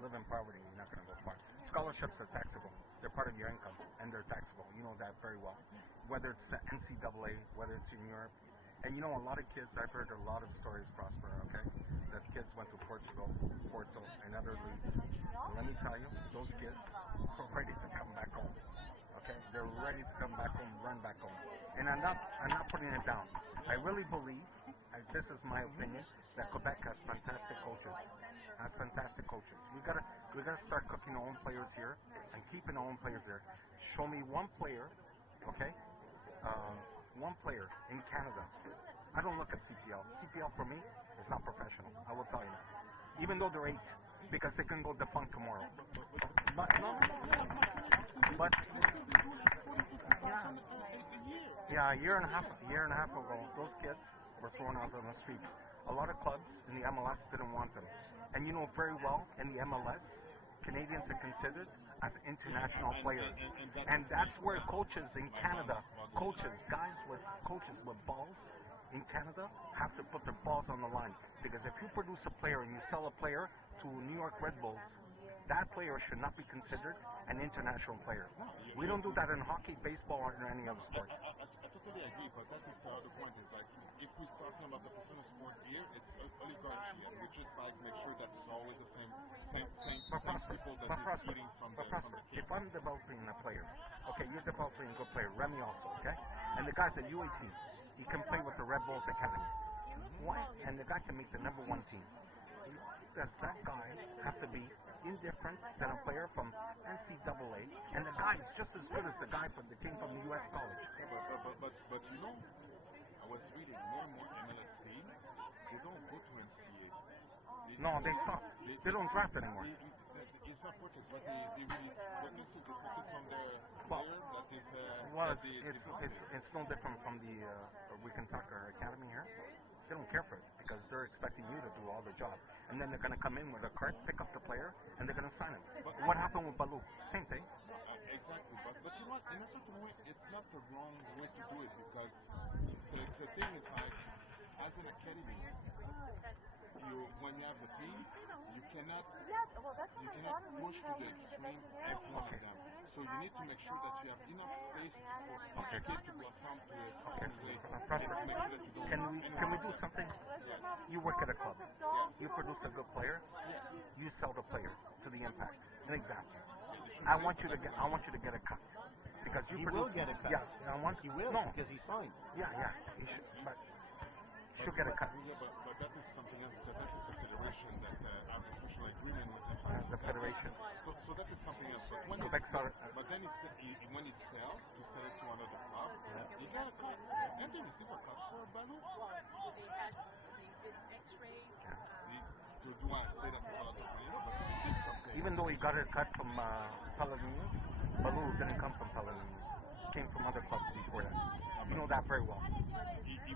live in poverty, you're not gonna go far. Scholarships are taxable. They're part of your income, and they're taxable. You know that very well. Whether it's NCAA, whether it's in Europe. And you know, a lot of kids, I've heard a lot of stories, Prosper, okay? That kids went to Portugal, Porto, and other leagues. And let me tell you, those kids are ready to come back home, okay? They're ready to come back home, run back home. And I'm not putting it down. I really believe, this is my opinion, that Quebec has fantastic coaches. We gotta start cooking our own players here and keeping our own players there. Show me one player, okay? One player in Canada. I don't look at CPL. CPL for me is not professional. I will tell you that. Even though they're 8, because they can go defunct tomorrow. But yeah, a year and a half ago, those kids were thrown out on the streets. A lot of clubs in the MLS didn't want them. And you know very well, in the MLS, Canadians are considered as international players. And that's where coaches in Canada, guys with balls in Canada have to put their balls on the line. Because if you produce a player and you sell a player to New York Red Bulls, that player should not be considered an international player. We don't do that in hockey, baseball, or in any other sport. I totally agree, but that is the other point. Is like if we're talking about the professional sport here, it's oligarchy, and we just like make sure that it's always the same people that is eating from the cake. If I'm developing a player, okay, you're developing a good player, Remy also, okay, and the guy's at U18, he can play with the Red Bulls Academy. Why? And the guy can make the number 1 team. Does that guy have to be indifferent than a player from NCAA? And the guy is just as good as the guy that came from the U.S. college. But you know, I was reading more and more MLS team. They don't go to NCAA. They stop. They don't draft anymore. It's not important, but they really they focus on the player that is. It's no different from the We Can Talk our academy here. They don't care for it because they're expecting you to do all the job. And then they're going to come in with a cart, pick up the player, and they're going to sign him. What happened with Balou? Same thing. Exactly. But you know what? In a certain way, it's not the wrong way to do it because the thing is like, as an academy, when you have the team, you cannot push to the extreme every one of them. So you need to make sure that you have enough space for each kid to blossom to a sporting way. Prosper, And to make sure that you don't can we do something? Yes. You work at a club. Yes. You produce a good player. Yes. You sell the player to the Impact. An example. I want you to get a cut because you He produce. will get a cut. Yeah, I want. He will No. because he's signed. Yeah, he should, but should get a cut. Yeah, but that is something else because that is the federation that have a special agreement with Impact. The federation. So that is something else. But when Quebec it's, Soccer- but then when he sell to sell it to another club, you got a cut. And they receive a cut for Balou. Do I say that to a lot of people? But he received something. Even though he got a cut from Pellegrinis, Balou didn't come from Pellegrinis. Came from other clubs before that. You know that very well.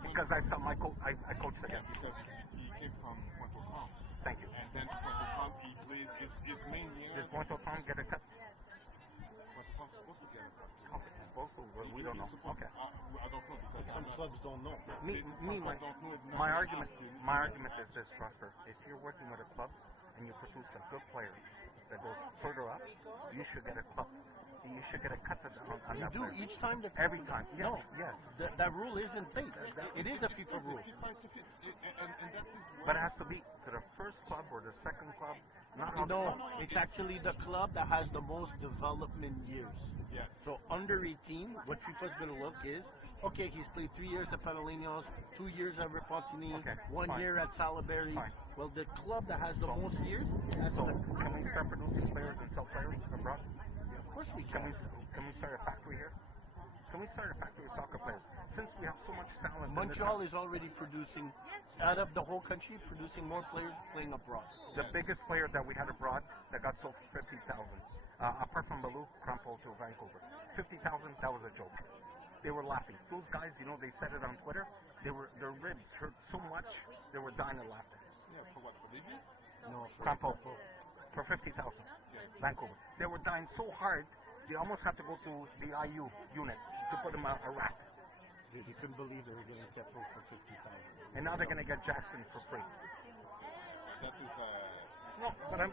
Because I saw I coached against him. Because he came from Pointe-aux-Trembles. Thank you. And then Pointe-aux-Trembles, he played his main year. Did Pointe-aux-Trembles get a cut? Pointe-aux-Trembles supposed to get a cut. Okay, supposed to, but we don't know. Okay. I don't know because Some clubs don't know. My argument is this, Prosper. If you're working with a club and you produce a good player that goes further up, you should get a club. You should get a cut on You that do player. each time. Every time. Yes, No, yes. that rule is in place. It is a FIFA rule. And that is But it has to be to the first club or the second club, not No, outside. it's actually the club that has the most development years. Yes. So under 18, what FIFA's going to look is, okay, he's played 3 years at Padalinos, 2 years at Repentigny, Okay, 1 fine. year at Salaberry. Fine. Well, the club that has the most years, that's So the, can we start producing players and sell players abroad? of course we Can can. we start a factory here? Can we start a factory of soccer players? Since we have so much talent. in this Montreal country, is already producing, out of the whole country, producing more players playing abroad. the biggest player that we had abroad that got sold for 50,000. Apart from Balou, Crampo to Vancouver. 50,000, that was a joke. They were laughing. Those guys, they said it on Twitter. Their ribs hurt so much, they were dying and laughing. Yeah, for what? For Davies? No, for Crampo for 50,000. Vancouver. They were dying so hard, they almost had to go to the IU unit to put them a rack. He couldn't believe they were getting Kepo for 50,000. And now they're going to get Jackson for free. That is No, but I'm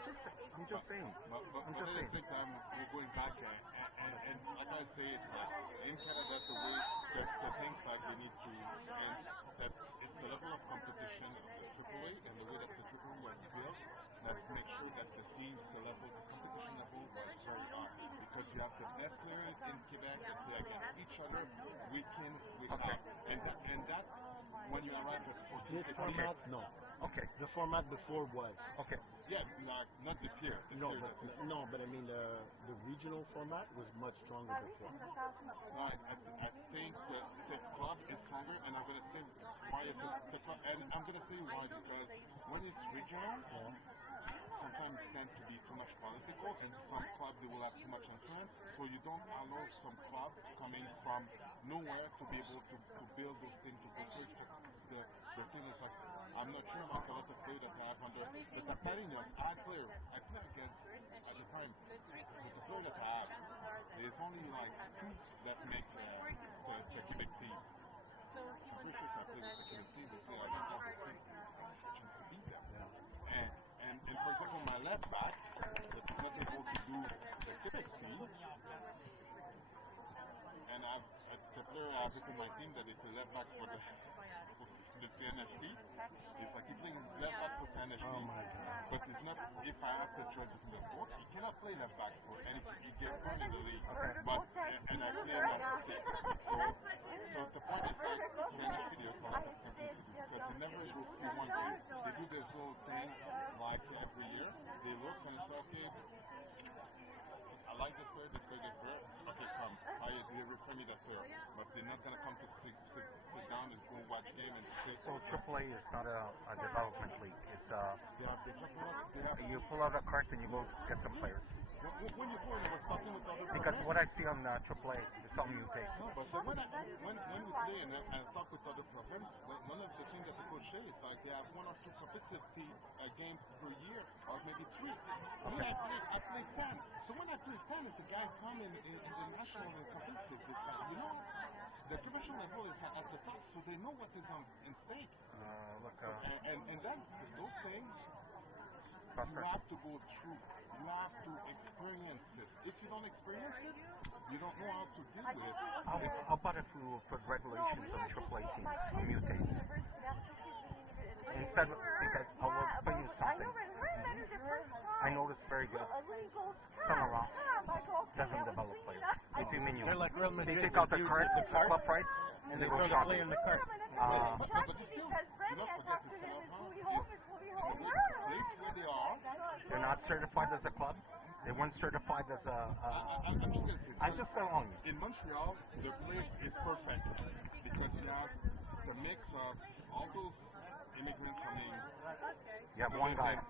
just saying. But I'm at just the saying. same time, we're going back, and like I say, it's like in Canada, the way the things like they need to, and that it's the level of competition of the AAA and the way that the AAA was built. Let's make sure that the teams, the competition level was very high because you have the best players in Quebec that play against each other week in, week out, and that when you arrive at 14, This 15, format, no. Okay. The format before was. Okay. yeah, not this year. This No, year, but, that's it. no, but I mean the regional format was much stronger before. No, I think the club is stronger, and I'm gonna say why it is the club, and I'm gonna say why because when it's regional, sometimes it tends to be too much political, and some club they will have too much influence, so you don't allow some club coming from nowhere to be able to build those things to go through. The thing is like I'm not sure about a lot of players that I have under, but the Parinos, I play against at the time. With the player that I have, there's only like 2 that make the Quebec team. I'm pretty sure if I play with the Quebec team, they play against all those teams, a chance to beat them. And for example, my left back that is not able to do the Quebec team, and the player I have in my team that is the left back for the CNFT, it's like he plays left back for CNFT. Oh my God. But it's not, if I have to choose between the both, he cannot play left back for anything. He gets burned in the league. But, and I play him as a six. So the point is like, CNFT, there's a lot of things to do. Because they never able to see one thing. They do this little thing like every year. They look and say, okay, I like this player, this player, this player. Okay, come. They refer me that player. But they're not going to come to sit down and go watch game and say So AAA is not a development league. It's they have you pull out a cart and you go get some players. when you play, I was talking with other Because what I see on AAA, it's all mutate. no, but when we play and I talk with other province, one of the things that the coach say is like they have 1 or 2 competitive game per year, or maybe 3. Me, I play 10. So when I play 10, if the guy come in the national and competitive, it's like, the professional level is at the top, so they know what is in stake. Look, So, and then those things, you Prosper. have to go through. You have to experience it. If you don't experience it, you don't know how to deal with it. How about if we put regulations on AAA teams, on mutates? Instead of, because I will explain you something. I noticed very good. Saint-Laurent doesn't develop players. They do menu. They're like Real Madrid. They take out the card, club price, and they they go throw the shopping. play in the cart. But you still, do not forget the Saint-Laurent is in the place where they are. They're not certified as a club. They weren't certified as a. I'm just going to say, I'm just telling you. in Montreal, the place is perfect because you have the mix of all those immigrants coming. You have one guy. In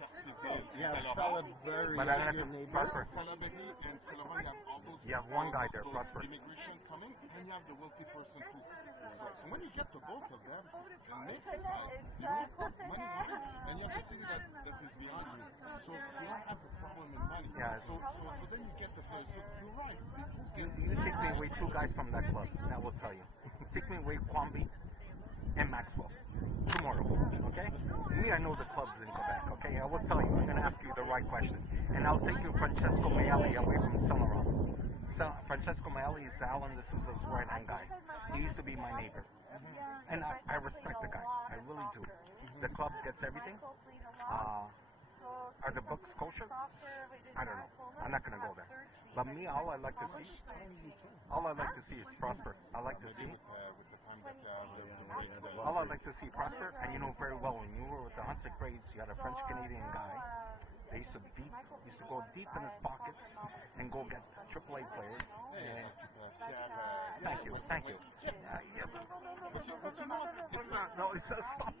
Quartier, Yeah, Saint-Laurent. Salisbury, But I don't your have to neighbor. Prosper. Salaberry and Saint-Laurent, you have all those. You have one guy there, those Prosper. immigration coming, and you have the wealthy person too. So when you get to both of them, it makes it like you don't put money wise, and you have the city that is behind you. So you don't have a problem in money. Yeah. So then you get the players. So you're right. People You get take me away two guys from that club, and I will tell you. Take me away Kwambi and Maxwell tomorrow, okay? Me, I know the clubs in Quebec, okay? I will tell you. I'm going to ask you the right question. And I'll take you Francesco Maelli away from Saint-Laurent. So Francesco Maelli is Alan de Souza's right-hand guy. He used to be my neighbor. And I respect the guy. I really do. The club gets everything. Are the books kosher? I don't know. I'm not going to go there. But me, all I like to see is Prosper. I like to see. with the time that the All I like to see Prosper, and you know very well when you were with the Huntsic Grades, you had a French Canadian guy. They used to go deep in his pockets and go get AAA players. And thank you. But you know what? It's not. No, it's stop.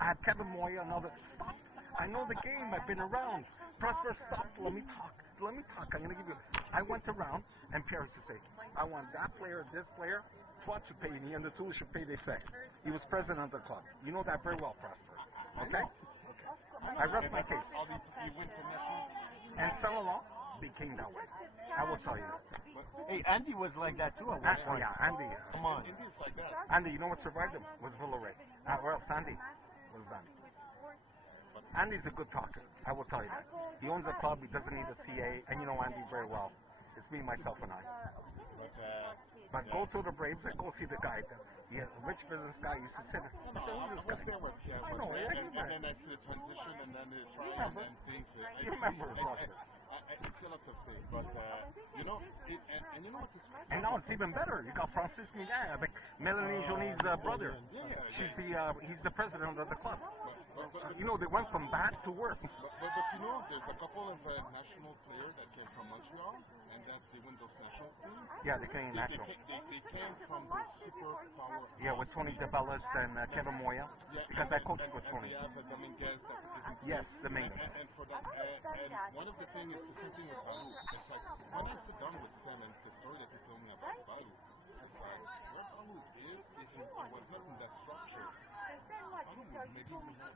I had Kevin Moya, another. Stop. I know the game. I've been around. Prosper, stop. Let me talk. I'm going to give you. I went around, and Pierre used to say, I want that player, this player. Toi, tu payes me, and the two should pay des faits. He was president of the club. You know that very well, Prosper. Okay? I rest my case. He went to national. And Saint-Laurent became that way. I will tell you that. Hey, Andy was like that too at one point. Yeah, Andy. Come on. Indians like that. Andy, you know what survived him? Was Villeray. Or else Andy was done. Andy's a good talker. I will tell you that. He owns a club. He doesn't need a CA. And you know Andy very well. It's me, myself, and I. But go to the Braves and go see the guy. The rich business guy used to sit. I said, who's this guy? I know, and then I see the transition, and then the trial, and things. You remember, Prosper. It's still up to thing, but you know, and you know what is fascinating? And now it's even better. You got Francis Millet, Melanie Joly's brother. He's the president of the club. You know, they went from bad to worse. But you know, there's a couple of national players that came from Montreal, and that they win those national teams. Yeah, they came national. They came from the superpower. Yeah, with Tony DeBellis and Kevin Moya. Because I coached with Tony. We have Dominguez. Yes, Dominguez. And for that, and one of the things is the same thing with Balu. It's like when I sit down with Sam and the story that he told me about Balu, it's like where Balu is, if he was not in that structure, Balu would maybe not be there.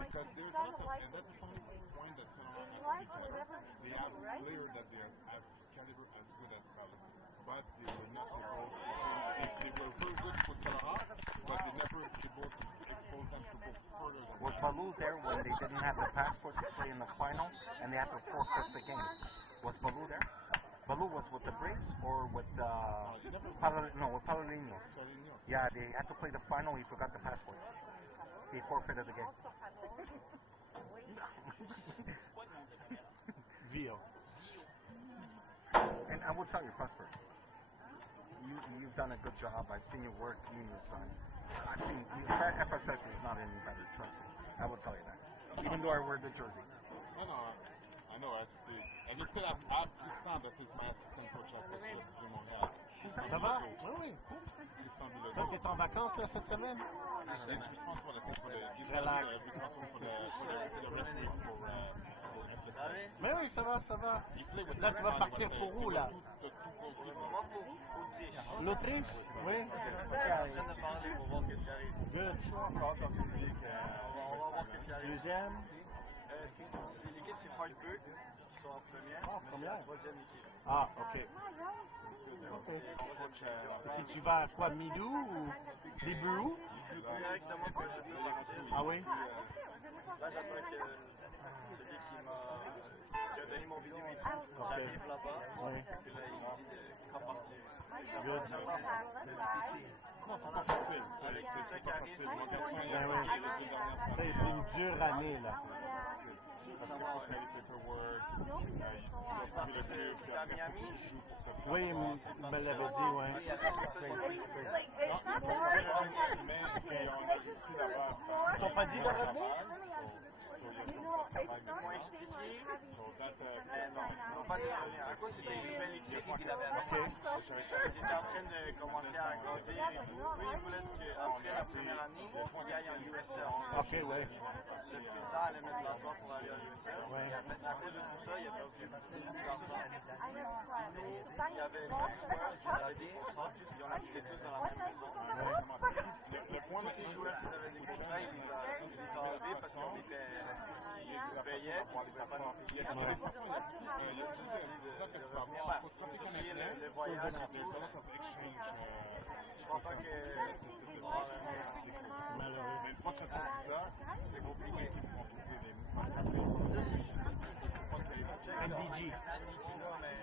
Because there's a lot of, and that is only point that Saint-Laurent has to be better. They have players that they are as caliber as good as Balu, but they were not able. They were very good for Saint-Laurent, but they never able to expose them to go further than Was Balu there when they didn't have the passports to play in the final and they had to forfeit the game? Was Balu there? Balu was with the Braves or with with Palolinos. Yeah, they had to play the final. He forgot the passports. He forfeited the game. Vio. And I will tell you, Prosper, you've done a good job. I've seen your work, you and your son. I've seen FSS is not any better. Trust me. I will tell you that. Even though I wear the jersey. I know. And you still have Tristan, that is my assistant coach at LSEQ du Montréal. Ça va? Oui. Tristan Bilodeau. Toi, t'es en vacances là cette semaine? He's responsible, I think, for the. He's Relax. responsible for the referee for FSS. Mais oui, ça va. He played with Là, tu vas partir pour où là? L'Autriche? Oui. Good. Deuxième. L'équipe c'est Hartberg, ils sont en première. Ah, première. Troisième équipe. Ah, ok. Si tu vas à quoi, Midou ou début août? Directement quand je peux partir. Ah oui? Là j'attends que celui qui a donné mon vidéo et tout, arrive là-bas. Ouais. Puis là, il dit de quand partir. Good. Non, c'est pas facile. C'est pas facile. Mon garçon, il a Ben oui. passé les 2 dernières Ça a été années. une dure année, là. Parce qu'il faut faire les paperwork, il doit trouver le club, puis après, il faut que tu joues pour te faire Oui, voir. il me l'avait dit, ouais. Non, mais on a réussi là-bas. Ils t'ont pas dit de revenir? Non, pas de revenir. À cause, c'était une nouvelle équipe qu'il avait avec. Ok. Ils étaient en train de commencer à grandir et tout. Lui, il voulait qu'après la première année, il aille en USA. Ok, ouais. Le président allait mettre l'argent pour aller en USA. Ouais. Et à cause de tout ça, il a perdu beaucoup d'argent. Il y avait 9 joueurs, il y en avait des contrats, ils ont habité tous dans la même maison. Le point de Les joueurs qui avaient des contrats, il les a enlevés parce qu'ils payaient, puis ils ne pouvaient pas nous payer. Il y a des façons, c'est ça que tu vas voir. Quand tu connais bien, Le voyage, there's a lot of exchange. je crois pas que... Malheureux. Mais une fois que tu as dit ça, c'est compliqué qu'ils vont trouver des mots. Parce qu'après, c'est pas que NDG. NDG, là, mais...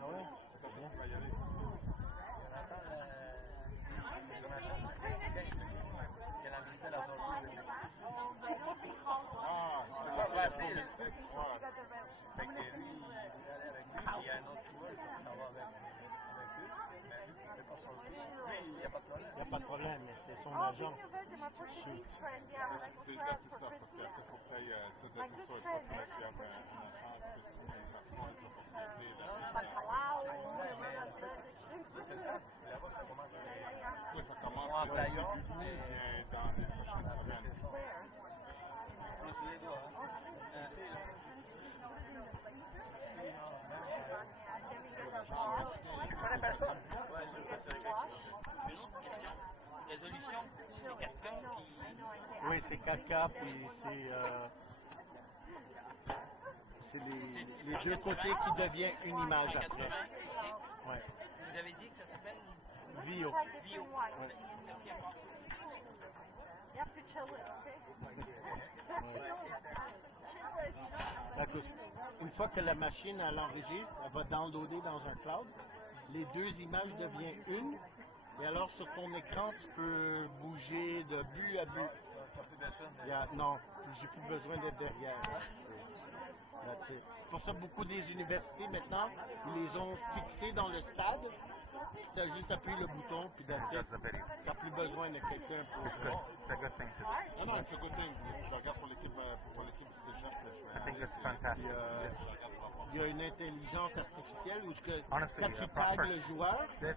Ah ouais? c'est bien, tu vas y aller. Ah, c'est pas facile. Ouais. Fait que lui, il allait avec lui, il y a un autre joueur qui s'en va avec eux, mais c'est pas son lui, il n'y a pas de problème. Il n'y a pas de problème, mais c'est son agent. C'est that's the stuff parce qu'après, faut que tu ailles, ça doit être ça, il faut que tu ailles un enfant, plus trouver une façon, les opportunités, Là-bas, ça commence oui, ça commence en début playoff, d'août, mais bien dans les prochaines semaines. on se les doigts, hein. Tu connais personne? Ouais, je veux pas Une autre question. Résolution, c'est quelqu'un qui... Oui, c'est 4K, puis c'est les deux côtés qui deviennent une image après. Ouais. Vous avez dit que ça s'appelle Vio. Bio. Ouais. Merci encore. D'accord. Une fois que la machine elle enregistre, elle va downloader dans un cloud. Les deux images deviennent une. Et alors sur ton écran, tu peux bouger de but à but. Non, j'ai plus besoin d'être derrière. That's it. Pour ça, beaucoup des universités maintenant, ils les ont fixés dans le stade. Tu as juste appuyé le bouton, puis that's it. Just a video. Tu n'as plus besoin de quelqu'un pour... It's good. It's a good thing to do. Non, non, c'est un good thing. Je regarde pour l'équipe du cégep. I think it's fantastic. Puis, il y a une intelligence artificielle où Honestly, quand tu tags Prosper, le joueur, This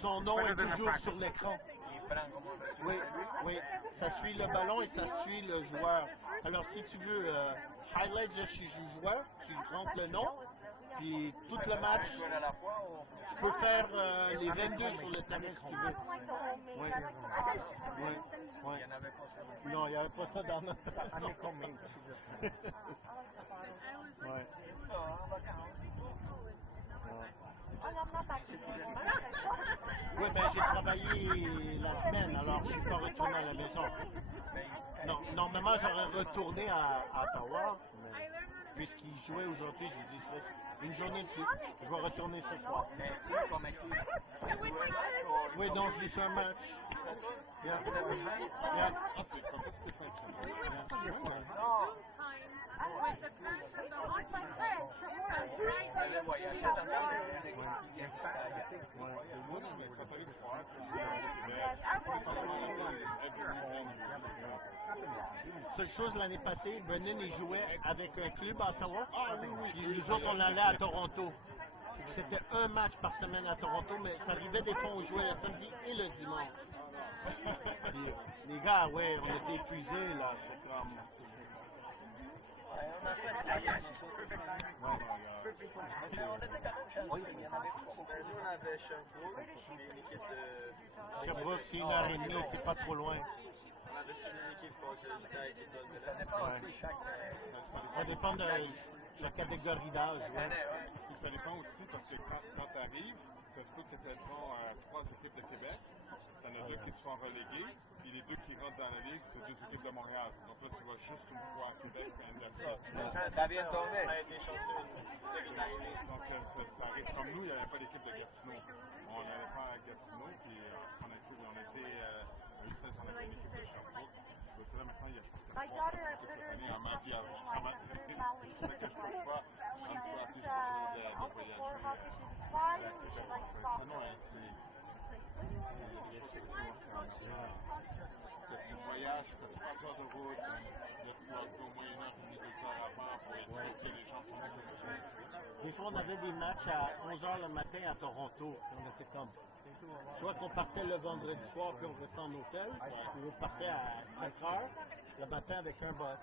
son nom better est than the toujours practice. sur l'écran. Il prend comme on veut. Oui, oui, ça suit le ballon et ça suit le joueur. Alors si tu veux highlight de chez le joueur, tu rentres le nom, puis tout le match, Un joueur à la fois ou... tu peux faire les 22 sur le terrain si tu veux. Oui, oui, oui. Il y en avait pas ça. Non, il n'y avait pas ça dans notre... honeycomb meat. Ouais. Ça, en vacances. Oui, ben j'ai travaillé la semaine, alors je suis pas retourné à la maison. Non, normalement j'aurais retourné à Ottawa, mais puisqu'il jouait aujourd'hui, j'ai dit je fais une journée de plus. Je vais retourner ce soir. Oui, donc j'ai sur un match. Yeah. Yeah. Ah, c'est comme ça que tu t'es Il avait voyagé dans le Seule chose l'année passée, Brennan il jouait avec un club à Ottawa. Puis nous autres on allait à Toronto. C'était un match par semaine à Toronto, mais ça arrivait des fois on jouait le samedi et le dimanche. Puis, les gars, ouais, on était épuisés là. C'est comme. on a fait mais on était quand même chanceux, il y en avait beaucoup. Nous, on avait Sherbrooke, une équipe de... Sherbrooke, c'est 1h30, c'est pas trop loin. On avait une équipe contre Utah et Étoile de l'Est. Ça dépend de la catégorie d'âge. Ouais. Puis ça dépend aussi parce que quand tu arrives, ça se peut que tu aies, disons, 3 équipes de Québec. Tu en as 2 qui se font reléguer, puis les 2 qui rentrent dans la ligue, c'est 2 équipes de Montréal. Donc là, tu vas juste une fois à Québec, and that's it. Ça vient de tomber. On a été chanceux. Ça vient d'arriver. Donc ça arrive comme nous, il n'y avait pas d'équipe de Gatineau. On allait faire à Gatineau, puis on a été à U16, on avait une équipe de Sherbrooke. Donc là, maintenant, il y a, je pense, que 3 équipes cette année en main, puis vraiment, c'est ça que je peux pas, comme ça, puis je peux de voyager. Sinon, tu voyages, tu fais 3 heures de route, là tu dois au moins 1h30, 2 heures avant pour être sûr que les gens sont là. Des fois, on avait des matchs à 11h le matin à Toronto. On était comme. Soit qu'on partait le vendredi soir puis on restait en hôtel, ou on partait à 4h le matin avec un bus.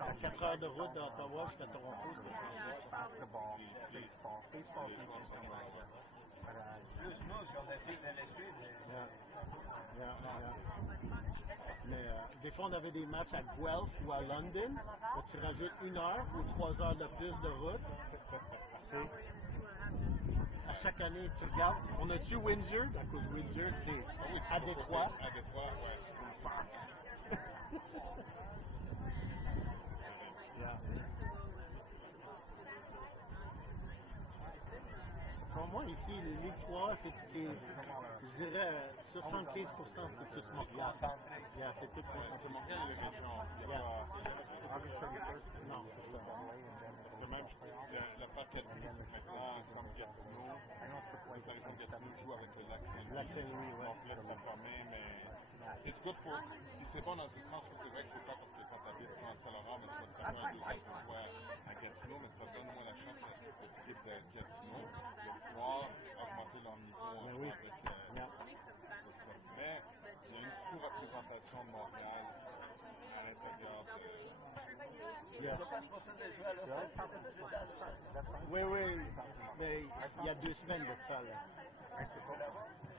À 4 heures de route d'Ottawa jusqu'à Toronto, c'était Basketball, baseball. Baseball is Plus nous, si on essaie de les suivre. Mais des fois, on avait des matchs à Guelph ou à London, où tu rajoutes 1 heure ou 3 heures de plus de route. À chaque année, tu regardes, on a-tu Windsor? À cause Windsor, c'est à Détroit. À Détroit, ouais, tu peux le faire. Pour moi, ici, les Ligue 3, je dirais 75% c'est plus Montréal. C'est tout C'est Montréal et les régions. Non, c'est ça. Parce que même la partie maintenant, c'est comme Gatineau. Par exemple, Gatineau joue avec le lac Saint-Louis. Donc là, ça permet, mais it's good for. Puis c'est bon dans ce sens que c'est vrai que c'est pas parce que quand tu habites à Saint-Laurent, mais tu vas te faire 2 heures de jouer à Gatineau, mais ça donne au moins la chance aux équipes de Gatineau de pouvoir augmenter leur niveau avec tout ça. Mais il y a une sous-représentation de Montréal à l'intérieur de. Oui, mais il y a 2 semaines de ça, là.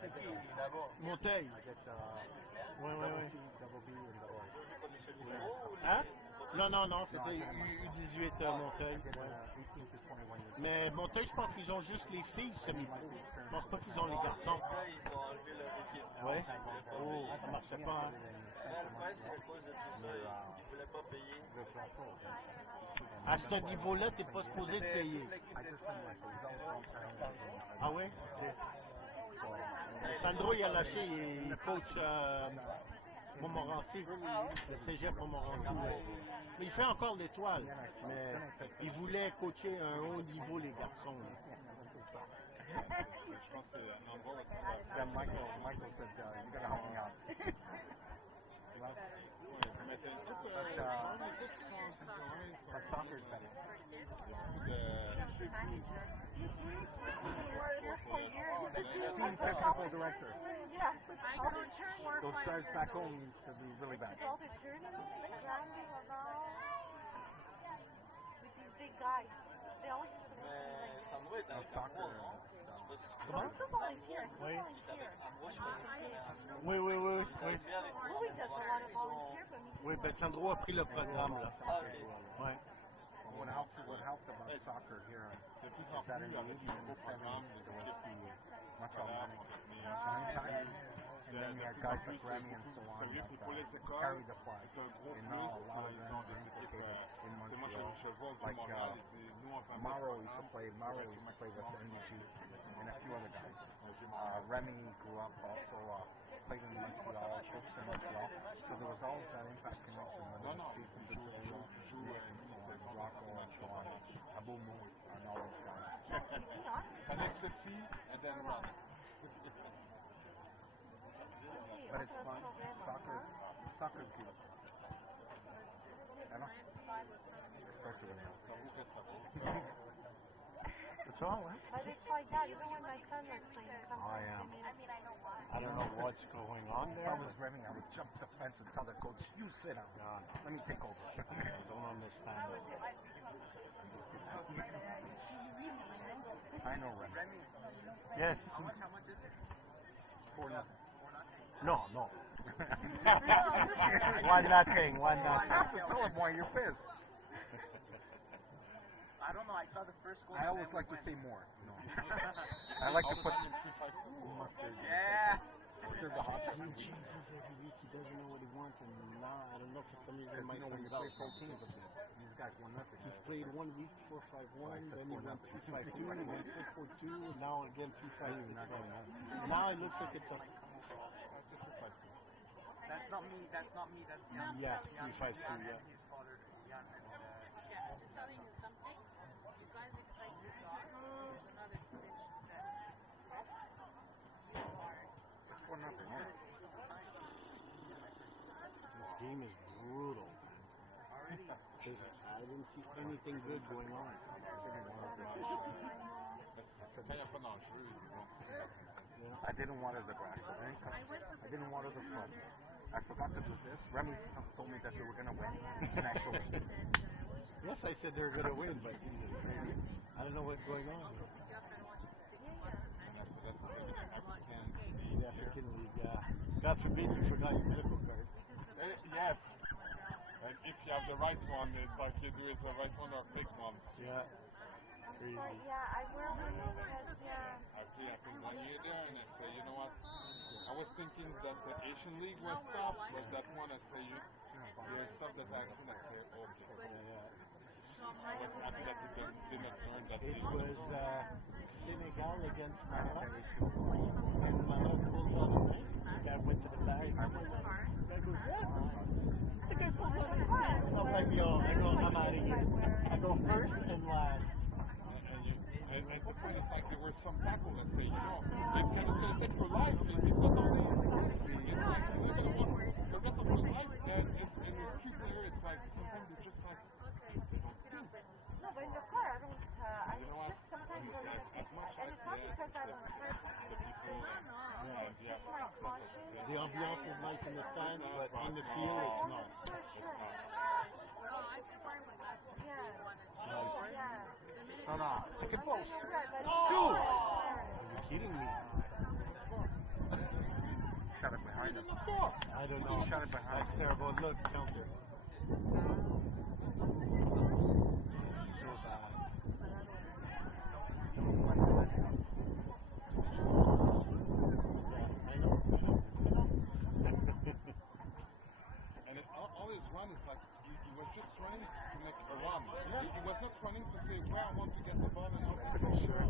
C'est qui là-bas? Monteil. Oui. Hein? Non, c'était U18 Monteil. Mais Monteil, je pense qu'ils ont juste les filles semi-pro. Je pense pas qu'ils ont les garçons. Là, ils ont enlevé leur équipe. Ouais. Oh, ça marchait pas, hein? Ouais, c'est à cause de tout ça. Ils voulaient pas payer. À ce niveau-là, t'es pas supposé de payer. Ah oui? Sandro, il a lâché, il coach Montmorency, le cégep Montmorency. Mais il fait encore l'étoile. Mais il voulait coacher un haut niveau, les garçons. Je pense que c'est un endroit où ça. Then Michael said, you gotta help me out. But soccer is better. Team technical director. Those guys back home used to be really bad. Mais Sandro est avec Soccer. Amour, non? Comment? Oui. Il est avec Amour, je pense. Oui. Oui. Oui, ben Sandro a pris le programme, là. Ah, ok. Ouais. What helped about soccer here De plus is en that plus, in the avec les 80s nouveaux and programmes, 70s, les there was équipes much scolaires more vont devenir and then you had guys like Remy and so on sérieux. Puis pour les that écoles, carried the flag. c'est un gros And plus. now a lot of Ils them ont are des équipes. implicated in C'est moi, Montreal. je vois au Like Montréal, et c'est nous, on fait Mauro used to play with NDG and a few other guys. Remy grew up also played in Montreal, coached in Montreal. So there was always that impact connection with Jason Bergeron, Nick and so on, Rocco and so on, Abu Moose and all those guys. Connect the feet and then run. But it's fun. Soccer is beautiful. I don't especially now. What's wrong, man? But it's like that, even when my son was playing. I am. I don't know what's going on If there. I was Remy, I would jump the fence and tell the coach, you sit down. No, Let me take over. I don't understand it. I know Remy. Yes. For nothing. No. 1-0. You have to tell him why you're pissed. I don't know. I saw the first goal. I always like to say more. You know. I like to put mustard. Yeah. Mustard the hot. He changes every week. He doesn't know what he wants, and now I don't know for some reason Because my you know when son's you play out. pro teams, these guys won nothing. He's played 1 week 4-5-1, then he went 3-5-2, he went 4-4-2, and now again 3-5-2. Now it looks like it's a That's not me. That's not me. That's Jan. Yeah, Jan, 3-5-2, Jan yeah. and his father, Jan and. I'm just telling you something. You guys excite your dog. There's another switch that you are. It's for nothing. Yeah. This game is brutal. Already. I didn't see anything good going on. I didn't water the grass at any time. I didn't water the front. I forgot to do this. Remy told me that they were gonna win, and actually, Yes, I said they were going to win, but Jesus Christ, I don't know what's going on. The African League, God forbid you forgot your medical card. Yes. And if you have the right one, it's like you do is the right one or pick one. Yeah. Crazy. Yeah, I wear one because, yeah. I've been 1 year there, and I say, you know what? I was thinking that the Asian League was tough, but that one, I say, there's stuff that I've seen, I say, okay. I was happy that he did not learn that. It was Senegal against Maroc, and Maroc pulled out a knife. The guy went to the bag. The guy goes, what? The guy pulls out his knife. I'm like, yo, I'm out of here. I go first and last. And the point is like there were some tackle that say, you know, it's going to take your life. It's not only, it's like you're going to walk the rest of your life, and it's in the street there, it's like sometimes they're just like, they don't think. No, but in the car, I don't, You know what? just sometimes As much and it's not yes, because I don't trust the people, it's just my conscience. The ambiance is nice in the stand, but on the field, it's not. For sure. Nice. Yeah. no, no. Second post. Two! Two! Are you kidding me? Shot it behind him. I don't know. Shot it behind That's him. terrible. Look, counter. So bad. Yeah, I know. and all his run is like, he was just running to make a run. He was not running to say where I want to get the ball and how to go. Sure.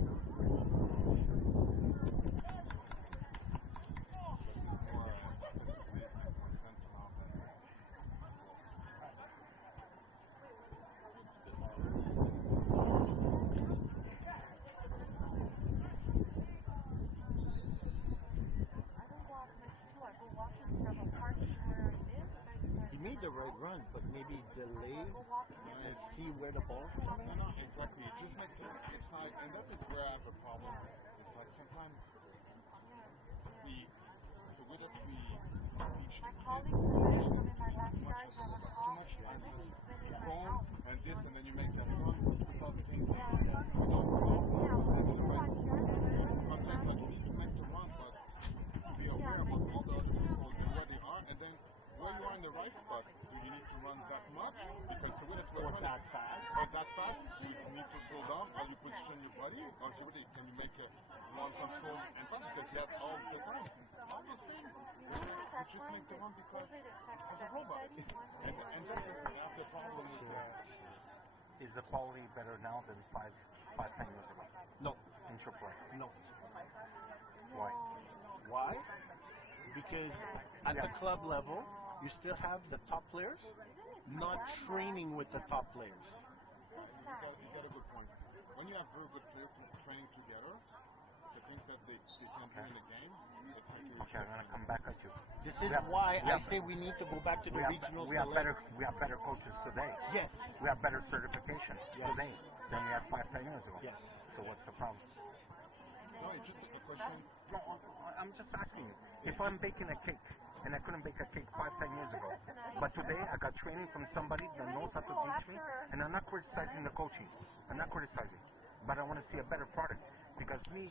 He made the right run, but maybe delay and see where the ball's coming. No, exactly. Just like it's like, and that is where I have a problem. It's like sometimes the way that we teach My kids, colleagues are there, come in my backyard, have a too call, much and then emphasis he's been in my phone house. and this, and then you make that run without thinking, without Yeah, taking the well, right. yeah. Sometimes like you need to make the run, but to be aware of what all the other people and where they are, and then where you are in the right spot, do you need to run that much? Because the way that we're running, or that fast, do you need to slow down, or you position your body, or can you make a run control and pass? Because he has all the time. All those things. You just make the run because as a robot. And that is half the problem with Is the quality better now than 10 years ago? No. Interplay. No. Why? Why? Because at the club level, you still have the top players not training with the top players. you got a good point. When you have very good players training together, the things that they can do in the game, it's like you Okay, I'm gonna come back at you. This is why I say we need to go back to the regional we have select. better coaches today. Yes. We have better certification today than we had 10 years ago. Yes. So what's the problem? No, it's just a question. No, I'm just asking. If I'm baking a cake and I couldn't bake a cake 10 years ago, but today I got training from somebody that knows how to teach me, and I'm not criticizing the coaching. I'm not criticizing, but I want to see a better product. Because me,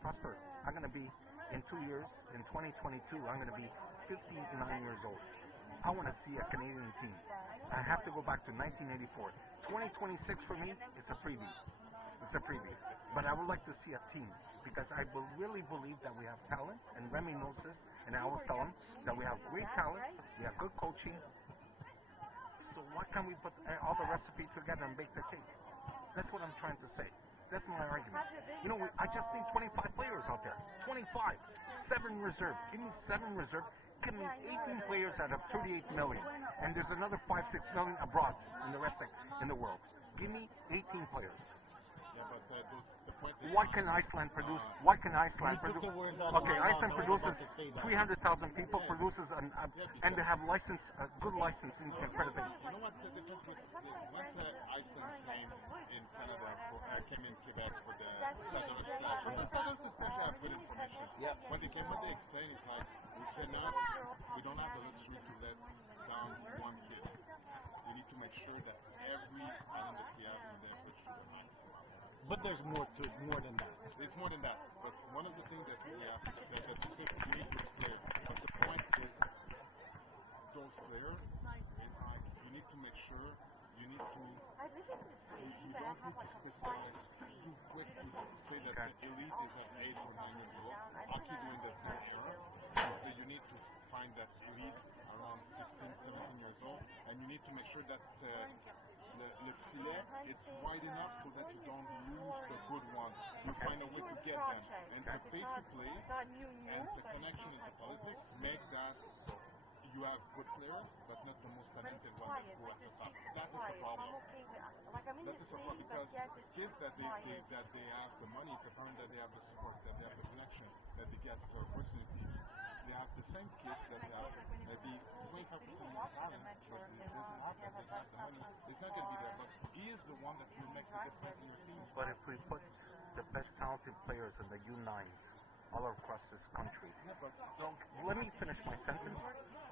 Prosper, I'm going to be in 2 years, in 2022, I'm going to be 59 years old. I want to see a Canadian team. I have to go back to 1984. 2026 for me, it's a freebie. It's a freebie. But I would like to see a team because I really believe that we have talent, and Remy knows this, and I always tell him that we have great talent, we have good coaching. So why can't we put all the recipe together and bake the cake? That's what I'm trying to say. That's my argument. You know, I just need 25 players out there. 25. 7 reserve. Give me 7 reserve. Give me 18 players out of 38 million. And there's another 5-6 million abroad in the rest in the world. Give me 18 players. Yeah, but the point is, Why can Iceland produce? Why can Iceland You took produce? the words out of Okay, my mouth. Iceland I was about produces to say that. 300,000 people, produces and they have license, good licensing accreditation. you know what the difference with when Iceland came in Canada, came in Quebec for the Stade de Recyclage. The Stade de Recyclage have good information. Yeah. When they came, what they explained is like, we don't have the luxury to let down one kid. We need to make sure that every talent that we have is there pushed to the maximum. But there's more than that. It's more than that. But one of the things that we have, that you said you need those players. But the point is, those players, it's like you need to make sure you need to. You don't need to specialize too quick to say that the elite is at 8 or 9 years old. Hockey during the same era. So you need to find that elite around 16, 17 years old, and you need to make sure that le filet, it's wide enough so that you don't lose the good one. You find a way to get them. And to pay to play, and the connection into politics, make that you have good players, but not the most talented one that go at the top. That is the problem. That is the problem because kids that they have the money, the time that they have the support, that they have the connection, that they get the opportunity. They have the same kid that have maybe 25% more talent, but he doesn't have that, doesn't have the money. It's not going to be there, but he is the one that will make the difference in your team. But if we put the best talented players in the U9s all across this country, look, let me finish my sentence.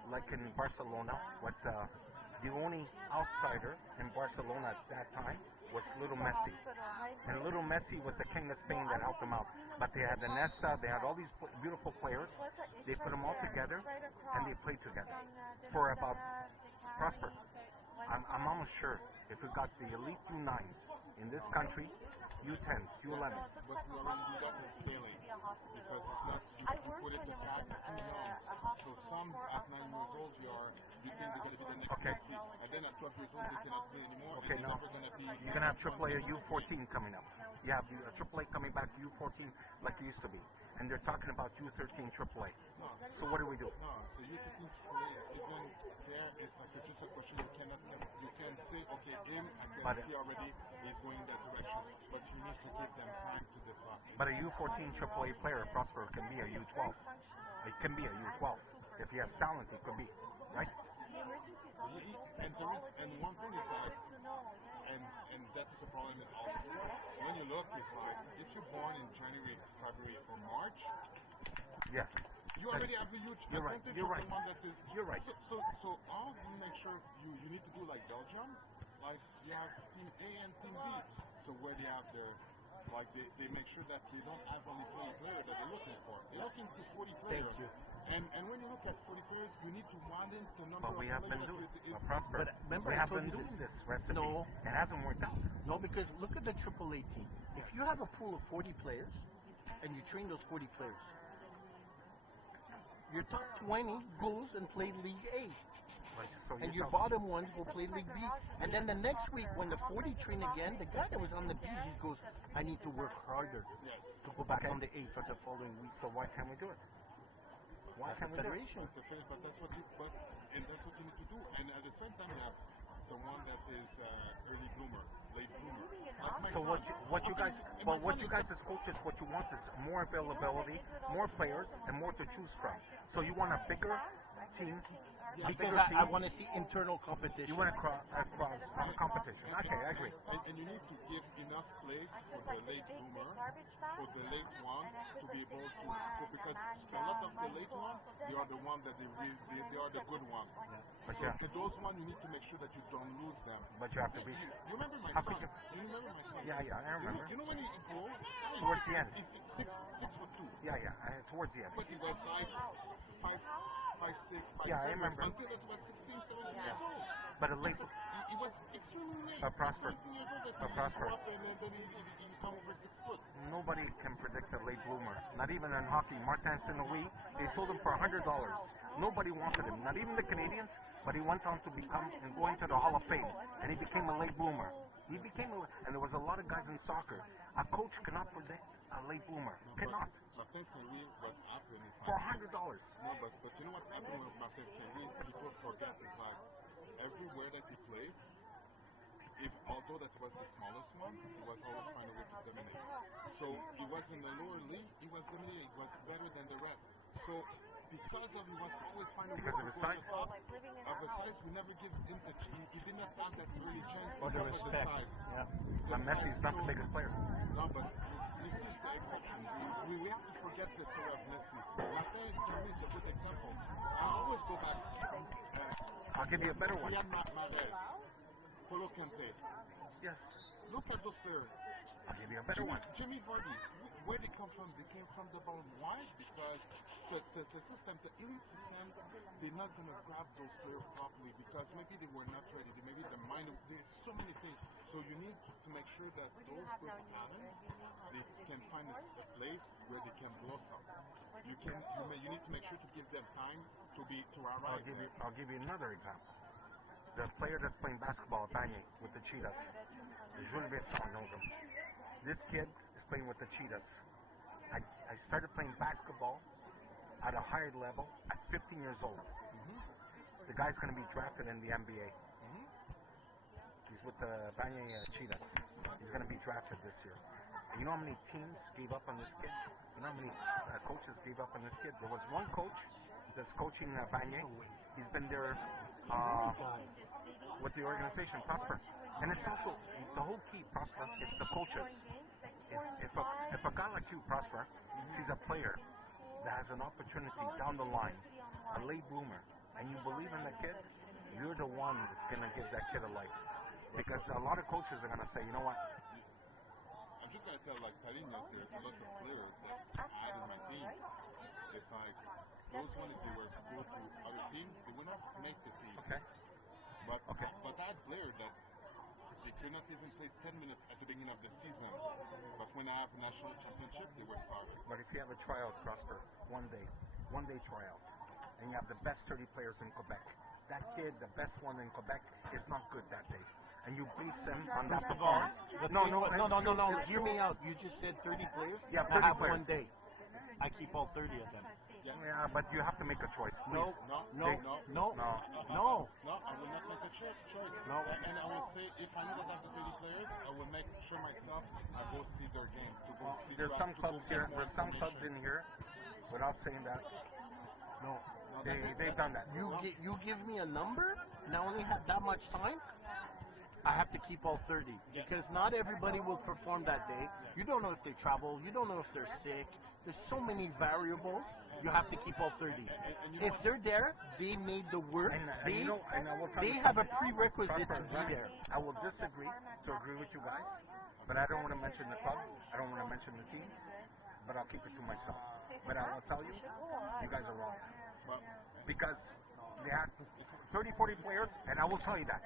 Like in Barcelona, what the only outsider in Barcelona at that time was Little Messi. And Little Messi was the king of Spain that helped them out. But they had Iniesta, they had all these beautiful players. They put them all together and they played together for about prosper. I'm almost sure if we got the elite U9s in this country, U10s, U11s. But we already do that is failing because it's not you put it to cat too young. So some at 9 years old you think they're going to be the next Messi, and then at 12 years old they cannot play anymore. Okay, and no. Never going to be. You're gonna have AAA U14 coming up. You have a AAA coming back to U14 like it used to be, and they're talking about U13 AAA. No. So what do we do? No, the U13 AAA is even there. It's like just a question. You can say okay, him I can see already is going that direction, but you need to give them time to develop. But a U14 AAA player, Prosper, can be a U12. It can be a U12. If he has talent, he could be, right? And one thing is like, and that is a problem in all the sports. When you look, it's like if you're born in January, February, or March, yes, you already have a huge advantage You're right. of the one that is. You're right. So all you make sure you need to do like Belgium, like you have Team A and Team B. So where they have their like they make sure that they don't have only 20 players that they're looking for. They're looking to 40 players. Thank you. And when you look at 40 players, you need to widen the number but we have of been players. doing Prosper. But remember we I have told been you doing this. this recipe. No. It hasn't worked out. No, because look at the AAA team. If you have a pool of 40 players and you train those 40 players, your top 20 goes and play League A. So And your bottom ones will play League B. And then the next week, when the 40 train again, the guy that was on the B, he goes, I need to work harder to go back on the A for the following week. So why can't we do it? Why can't we do it? Federation. But that's what you need to do. And at the same time, you have the one that is early bloomer, late bloomer. Like my So son. what you guys, And well, my what son you is guys as coaches, what you want is more availability, more players, and more to choose from. So you want a bigger team. Because I want to see internal competition. You want to cross competition. Okay, I agree. And you need to give enough place for the late bloomer, for the late one to be able to go, because a lot of the late ones, they are the one that they are the good one. But So those ones you need to make sure that you don't lose them. But you have to be. You remember my How son? could You remember my son? Yeah, I remember. You know when he grew? Towards the end. He's 6'2". Yeah, towards the end. But he was like 5'6", 5'7", Yeah, I remember. until it was 16, 17 years old. But a late. It was extremely late. Prosper. 17 years old that he Prosper. grew up and then he come over 6 foot. Nobody can predict a late bloomer. Not even in hockey. Martin St-Louis, they sold him for $100. Nobody wanted him. Not even the Canadians. But he went on to become and go into the Hall of Fame, and he became a late bloomer. And there was a lot of guys in soccer. A coach cannot predict a late bloomer. Cannot. Martin St-Louis, what happened is For like, $100. no, but you know what happened with Martin St-Louis? People forget is like everywhere that he played, although that was the smallest one, he was always finding a way to dominate. So he was in the lower league, he was dominating, he was better than the rest. So because of he was always finding a way to Because of his go on size? the top, of his size, we never give him he did not have that early chance Or the because of respect. size. Yeah. But Messi's not the biggest player. No, but Messi is the exception. We have to forget the story of Messi. Martin St-Louis is a good example. I always go back. I'll give you a better one. Riyad Mahrez, Polo Kante. Yes. Look at those players. I'll give you a better one. Jimmy Vardy, where they come from? They came from the bottom. Why? Because the system, the elite system, they're not going to grab those players properly because maybe they were not ready. Maybe their mind, there's so many things. So you need to make sure that those group of talent, they can find a place where they can blossom. You need to make sure to give them time to arrive. I'll give you another example. The player that's playing basketball at Bagné with the Cheetahs, Jules Vincent knows him. This kid is playing with the Cheetahs. I started playing basketball at a higher level at 15 years old. The guy's going to be drafted in the NBA. He's with the Bagné Cheetahs. He's going to be drafted this year. And you know how many teams gave up on this kid? You know how many coaches gave up on this kid? There was one coach that's coaching Bagné. He's been there with the organization, Prosper. And it's also, the whole key, Prosper, it's the coaches. If a guy like you, Prosper, sees a player that has an opportunity down the line, a late bloomer, and you believe in the kid, you're the one that's going to give that kid a life. Because a lot of coaches are going to say, you know what? I'm just going to tell, like, Tarinas, there's a lot of players that I had in my team. It's like, those ones, if they were to go to other teams, they would not make the team. Okay. But I had players that they could not even play 10 minutes at the beginning of the season. But when I have a national championship, they were starting. But if you have a tryout, Prosper, one day tryout, and you have the best 30 players in Quebec, that kid, the best one in Quebec, is not good that day. And you base him on that performance. No. Hear me out. You just said 30 players? Yeah, I 30 have players. one day. I keep all 30 of them. Yeah, but you have to make a choice, please. No, I will not make a choice. No. And I will say, if I need to have the 30 players, I will make sure myself I go see their game. To go see There's some clubs here. There's some clubs in here, without saying that, No. they've done that. You give me a number, and I only have that much time. I have to keep all 30 because not everybody will perform that day. You don't know if they travel. You don't know if they're sick. There's so many variables. You have to keep all 30. If they're there, they made the work. And I will tell They you have a something. prerequisite to Prosper, be there. I will disagree to agree with you guys, but I don't want to mention the club. I don't want to mention the team, but I'll keep it to myself. But I will tell you, you guys are wrong. Because they have 30, 40 players, and I will tell you that.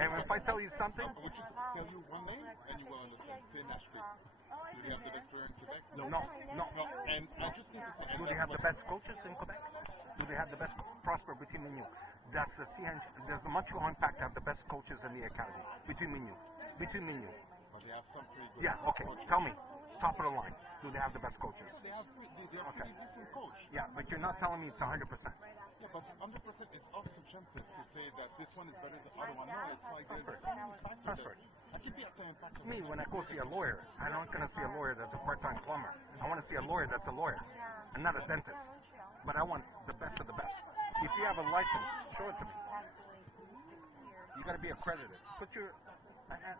And if I tell you something, I will just tell you one name, and you will understand. Say Nashville. Do they have the best player in Quebec? no. And I just need to say, Do they have the best coaches in Quebec? Do they have the best Prosper between me and you? Does the Montreal Impact have the best coaches in the academy? Between me and you. But they have some pretty good Yeah, okay. coaches. Tell me. Top of the line. Do they have the best coaches? They have pretty decent coach. Yeah, but you're not telling me it's 100%. Yeah, but 100% is also subjective to say that this one is better than the other one. No, it's like there's so many factors there. I can be at the impact. Me, when I go see a lawyer, I'm not going to see a lawyer that's a part-time plumber. I want to see a lawyer that's a lawyer. I'm not a dentist. But I want the best of the best. If you have a license, show it to me. You got to be accredited.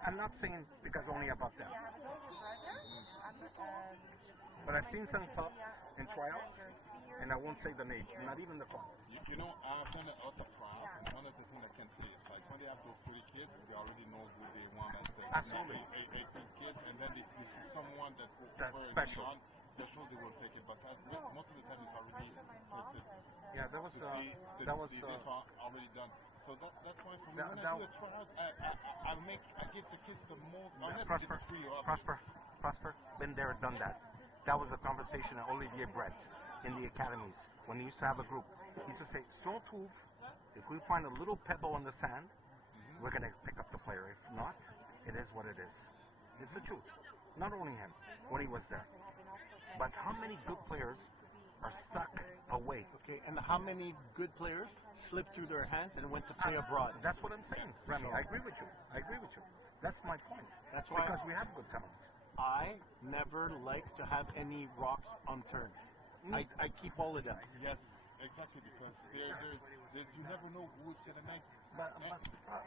I'm not saying because only about them. But I've seen some clubs in tryouts, and I won't say the name, not even the club. You know, I've done a lot of trials, and one of the things I can say is like when they have those 30 kids, they already know who they want as the Absolutely. 18 kids, and then if they see someone that's That's special. Special, they will take it. But most of the time, it's already selected. Yeah, there was These are already done. So that's why for me, when I do a tryout, I give the kids the most, unless Prosper, it's free or obvious. Prosper, been there, done that. That was a conversation that Olivier Brett in the academies when he used to have a group. He used to say, si on trouve, if we find a little pebble in the sand, we're going to pick up the player. If not, it is what it is. It's the truth. Not only him, when he was there. But how many good players are stuck away? Okay, and how many good players slipped through their hands and went to play abroad? That's what I'm saying, Remy. I agree with you. That's my point. That's why because we have good talent. I never like to have any rocks unturned. I keep all of them. Yes, exactly, because there's you never know who's going to make. But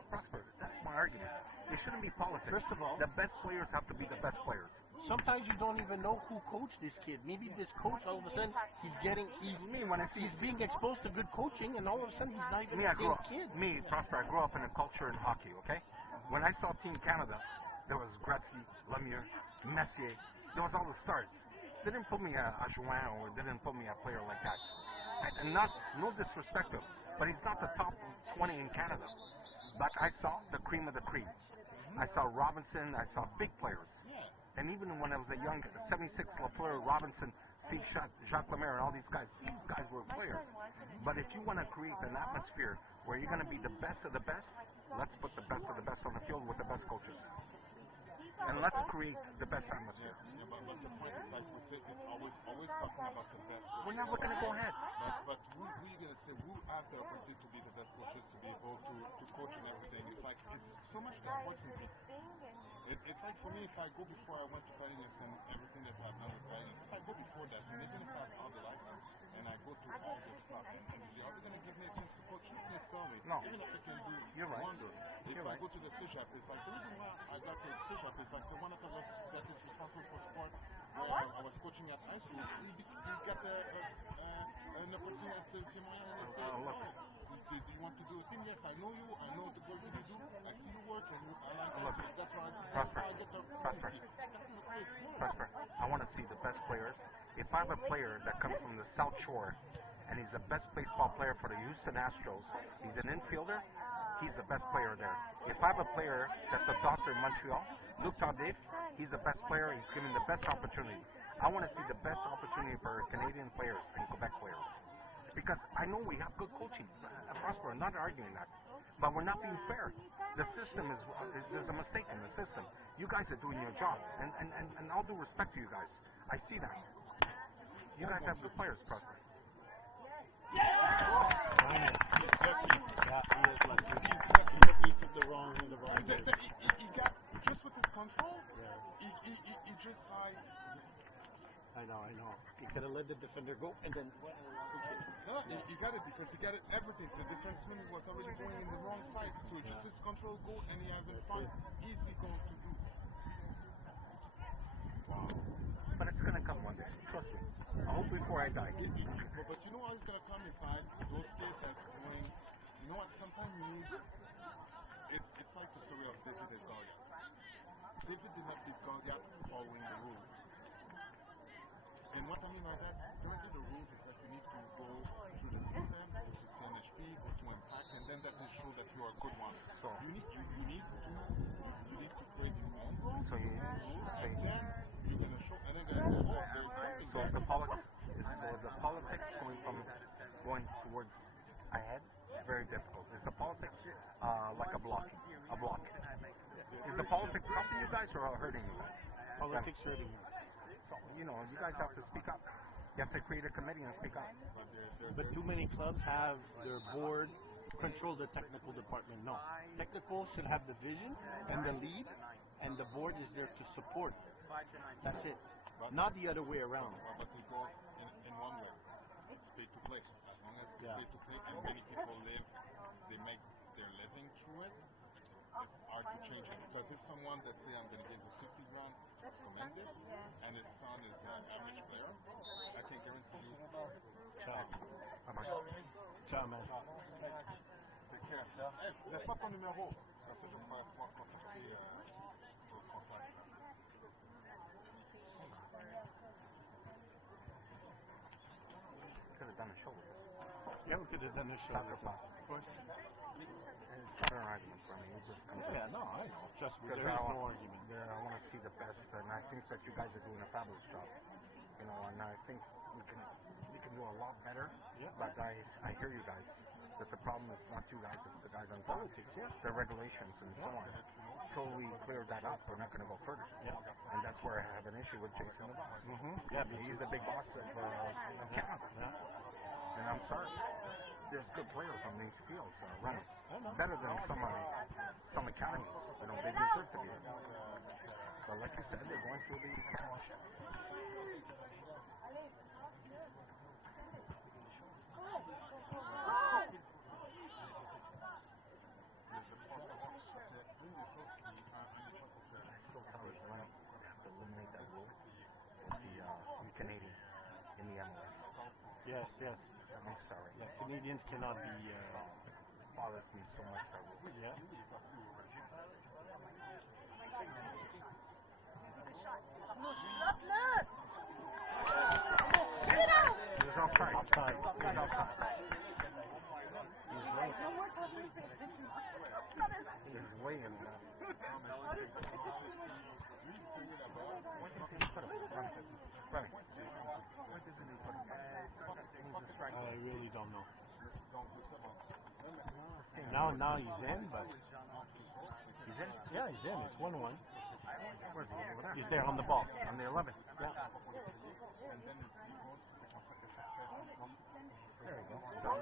Prosper, that's my argument. It shouldn't be politics. First of all, the best players have to be the best players. Sometimes you don't even know who coached this kid. Maybe this coach, all of a sudden, he's being exposed to good coaching, and all of a sudden he's not even the same kid. Prosper, I grew up in a culture in hockey, okay? When I saw Team Canada, there was Gretzky, Lemieux, Messier. There was all the stars. They didn't put me a Join or they didn't put me a player like that. And no disrespect to him, but he's not the top 20 in Canada. But I saw the cream of the cream. I saw Robinson, I saw big players. And even when I was a young 76 Lafleur, Robinson, Steve Shutt, Jacques Lemaire, and all these guys were players. But if you want to create an atmosphere where you're going to be the best of the best, let's put the best of the best on the field with the best coaches. And let's create the best atmosphere. Yeah, but the point is, like we said, it's always talking about the best coaches. We're never going to go ahead. But we're going to say who have the opportunity to be the best coaches, to be able to coach and everything. It's like, it's so much the opportunity. It's like for me, if I go before I went to Paris and everything that I've done with Paris, if I go before that, and even if I have all the license, and I go to all those clubs, and are they going to give me a chance to coach? Not necessarily. No. Even if I can do right. wonder. If I go to the CJAP, it's like the reason why I got the CJAP is like the one that is responsible for sport. Where I was coaching at high school, he got an opportunity at Témoin and they said, do you want to do a team? Yes, I know you. I know the work that you do. I see you work, and I like that. That's why I get the opportunity. Prosper, I want to see the best players. If I have a player that comes from the South Shore and he's the best baseball player for the Houston Astros, he's an infielder, he's the best player there. If I have a player that's a doctor in Montreal, Luc Tardif, he's the best player, he's given the best opportunity. I want to see the best opportunity for Canadian players and Quebec players. Because I know we have good coaching. Prosper, I'm not arguing that. But we're not being fair. The system there's a mistake in the system. You guys are doing your job. And all due respect to you guys, I see that. You guys have good players, Prosper. Yeah, he is lucky. He took the wrong way. He got, just with his control, he just like... I know. He could have let the defender go and then... No, he got it because he got it everything. The defenseman was already going in the wrong side. So just his control go and he has been fine. Easy goal to do. Wow. But it's going to come one day. Trust me. I hope before I die. But you know how it's going to come inside? Those kids that's going... You know what? Sometimes you need... It's like the story of David and Goliath. David did not beat Goliath following the rules. And what I mean by that, currently the rules is that you need to go through the system, go to CNHP, go to Impact, and then that will show that you are a good one. So you need to create your own rules, so and then you're gonna show, and then there's something. So is the politics going towards ahead? Very difficult. Is the politics like a block? Is the politics helping you guys or hurting you guys? Politics hurting you. So, you guys have to speak up. You have to create a committee and speak up. But too many clubs have their board control the technical department. No. Technical should have the vision and the lead, and the board is there to support. That's it. Not the other way around. But it goes in one way. It's pay to play. As long as it's pay to play and many people they make their living through it, it's hard to change it. Because if someone that say I'm going to give you 50 grand, commend it, and his son is an average player, I can guarantee you. Ciao. Bye-bye. Ciao, man. Take care. Hey, laisse pas ton numéro. Parce que je vais pouvoir contacter pour contact. Could have done a show with this. Yeah, we could have done a show. Soccer with pop. us. Of course. It's not an argument for me. It just comes Yeah, no, I trust me. because There is no argument. I want to see the best, and I think that you guys are doing a fabulous job. You know, and I think we can do a lot better. Yeah. But I hear you guys. That the problem is not you guys, it's the guys on top. Politics, yeah. The regulations and so on. Until we clear that up, we're not going to go further. Yeah. And that's where I have an issue with Jason the boss. Yeah, He's the big boss of Canada. Yeah. And I'm sorry. There's good players on these fields running. I know. Better than some academies. You know, they deserve to be. But like you said, they're going through the cash. I still tell you, you have to eliminate that rule with the Canadian in the MLS. Yes, yes. I'm sorry. Yeah, Canadians cannot be. It bothers me so much, that rule. Yeah. He was offside. Offside. He was offside. He's late. He's way in that. What does he put him? Remy. What does he put him? He's a striker. I really don't know. This game is Now he's in, but he's in. yeah, he's in. It's 1-1. Where's he? Over there. He's there on the ball. On the 11. Yeah. There we go. He's on.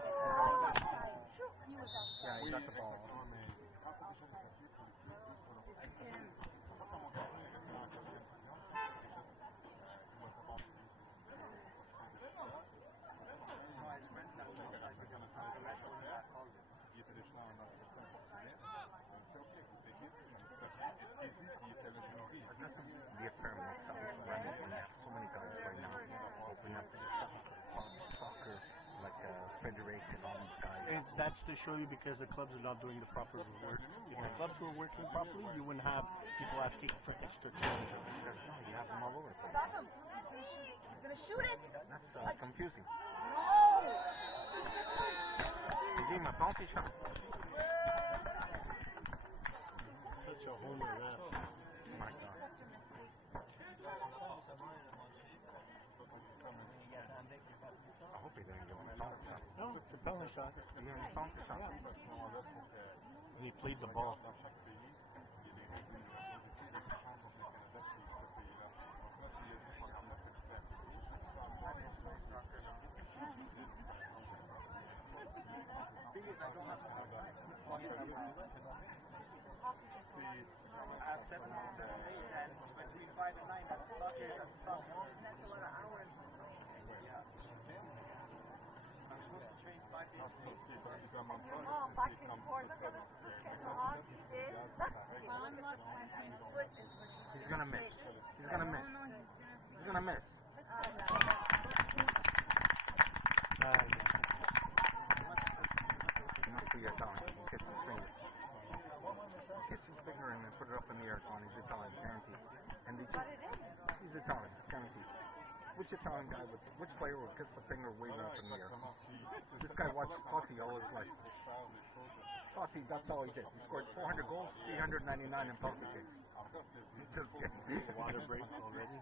Yeah, he got the ball. The affair makes sense, right? We have so many guys right now opening up soccer, like Federated, all these guys. And that's to show you because the clubs are not doing the proper work. If the clubs were working properly, you wouldn't have people asking for extra change. Because no, you have them all over the place. Stop him. He's gonna shoot it. That's confusing. No. Il dit, ma penalty shot. Such a homer ref. Oh my God. I hope he didn't give him a penalty shot. No, it's a penalty shot. He gave him a penalty shot. And he played the ball. I have 7 days and between 5 and 9, that's soccer, that's soccer. That's a lot of hours. Yeah. I'm supposed to train 5 days a week. Oh, back and forth. Cannot sit. I'm not. My foot is. He's gonna miss. He's gonna miss. He's gonna miss. It must be Italian. He kissed his finger. He kissed his finger and then put it up in the air. Going, he's Italian, guaranteed. And he's Italian, guaranteed. Which Italian guy would? Which player would kiss the finger waving up in the air? This guy watched Totti all his life. Totti, that's all he did. He scored 400 goals, 399 in penalty kicks. Just kidding. Water break already.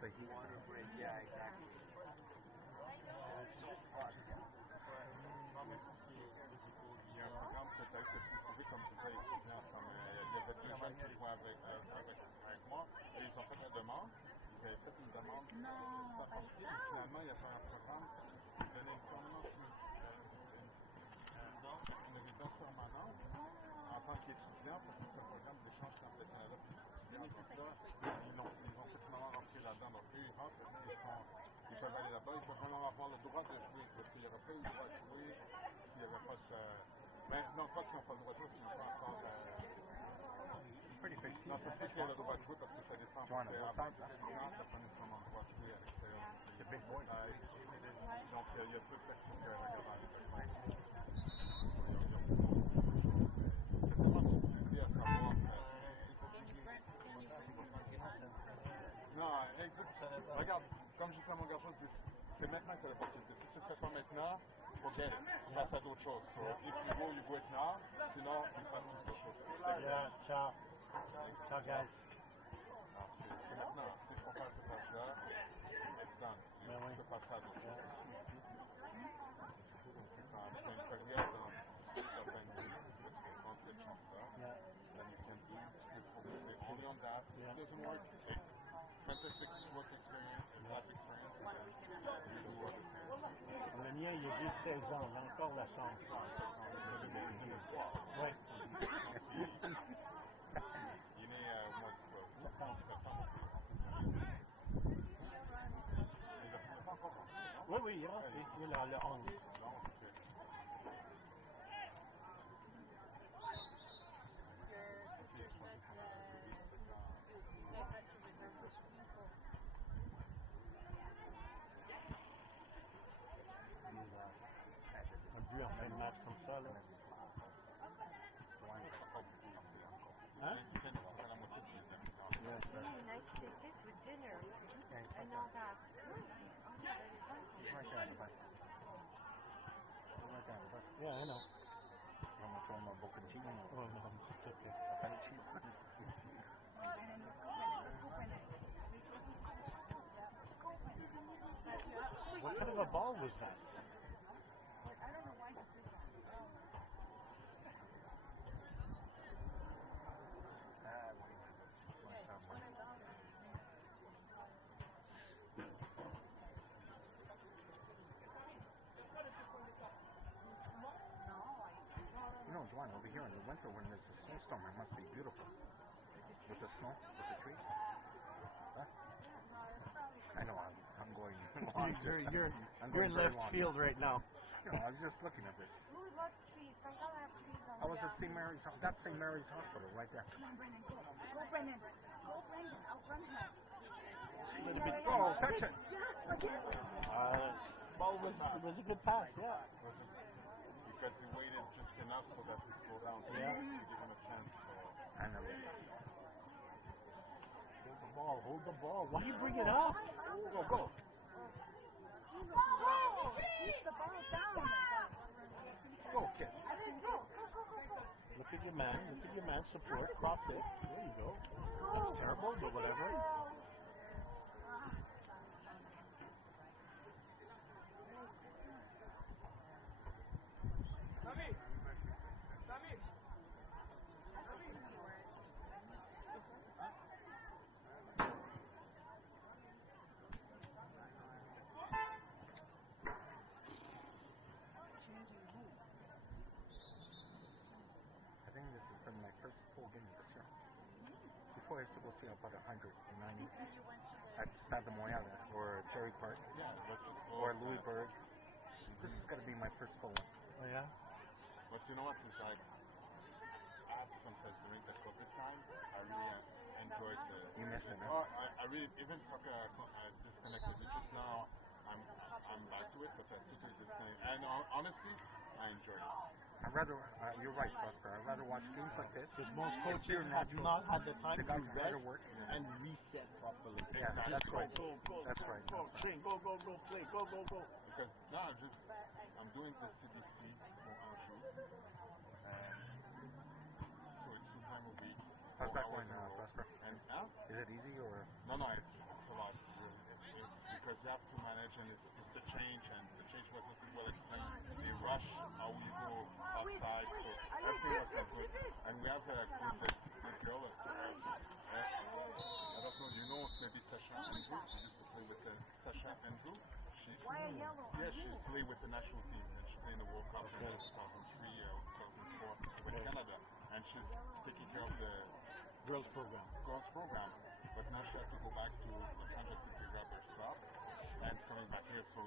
The heat. Yeah, exactly. Il y a un programme peut-être que tu trouvais comme tu disais étudiant, comme il y avait deux jeunes qui jouaient avec moi, et ils ont fait la demande, ils avaient fait une demande de apporter, et finalement il y avait un programme qui donnait une permanence, une résidence permanente en tant qu'étudiant, parce que c'est un programme d'échange entre le Canada et les étudiants, tout ça. Ils ont fait finalement rentrer là-dedans, donc eux ils rentrent, ils peuvent aller là-bas, ils peuvent même avoir le droit de jouer, parce qu'il n'y aurait pas eu le droit de jouer s'il n'y avait pas ce... Ben, non, pas qu'ils n'ont pas le droit de jouer, parce qu'ils n'ont pas encore... Pretty big team. Non, c'est sûr qu'il y a le droit de jouer parce que ça dépend. Joanna, Avant both 18 ans, tu n'as pas nécessairement le droit de jouer à l'extérieur. The big boys. Donc, il y a tout ça qu'il faut que c'est tellement de subtilité à savoir que... Non, exactement. c'est maintenant que tu as l'opportunité. Si tu le fais pas maintenant, forget it. Passe à d'autres choses. So, if you go it now. Sinon, you pass to d'autres choses. Yeah, ciao. Ciao, guys. Non, c'est maintenant. S'il faut faire cet âge-là, it's done. Tu peux passer à d'autres choses. C'est quand tu as une carrière dans certaines vies, tu peux prendre cette chance-là. Then you can do, tu peux focuser only on that. If it doesn't work, hey, fantastic work experience and life experience, and then you do other things. Le mien, il a juste 16 ans, il a encore la chance. Oui. Il est né au mois de septembre. Il n'a pas encore rentré, non? Oui, il est rentré. Il est là, le 11. Non, ok. On a vu en fin de match comme ça, là. Hein? Yes, sir. Really nice to take this with dinner and all that. Right there on the bus. Right there on the bus. Yeah, I know. I'm going to throw him a bocconcino. Oh, no, it's okay. Feta cheese. What kind of a ball was that? I don't know why he did that. You know, Joanne, over here in the winter when there's a snowstorm, it must be beautiful. With the snow, with the trees. Huh? I know, I'm going long. You're in left field right now. You know, I was just looking at this. Who loves trees? Don't gotta have trees on I was at St. Mary's, that's St. Mary's Hospital right there. Come on, Brennan, go. Go, Brennan. Go, Brennan. Outrun him. A little bit. Oh, touch it! Yeah, again. Ball was a good pass, yeah. Because he waited just enough so that he slowed down. So Yeah. he gave him a chance. So. And Hold the ball. Why you bring it up? Go, go. Oh, keep the ball down. Go, kid. Go. Look at your man, support, cross it. There you go. That's terrible, but whatever. I think this has been my first full game this year. Before I used to go see about 190 at Stade de Montréal or Cherry Park Yeah, let's just go. or Louisburg. This is going to be my first full one. Oh, yeah? But you know what? It's like, I have to confess, during the COVID time, I really enjoyed the. You missed it, Oh, huh? I really, even soccer, I disconnected. Just now, I'm back to it, but I totally disconnected. And honestly, I enjoy it. I'd rather, you're right, Prosper. I'd rather watch games like this. Because most It's coaches pure have natural. not had the time The to guys are hard rest to work. and reset properly. Yeah, Just that's right. Go. That's right. Go, train, go, play, go. Because now I'm doing the CBC for Anjou. So it's 2 times a week. How's 4 that hours going, in a row. Prosper? And Is it easy or? no, it's a lot. It's because you have to manage, and it's the change, and the change was not well explained. They rush how you go outside, so everything was not good. And we have a good girl. I don't know, you know, maybe Sasha Andrew. She used to play with Sasha Andrew. She played with the national team, and she played in the World Cup in 2003 or 2004 with Canada. And she's taking care of the Girls program. But now she has to go back to Los Angeles to grab her stuff and coming back here. So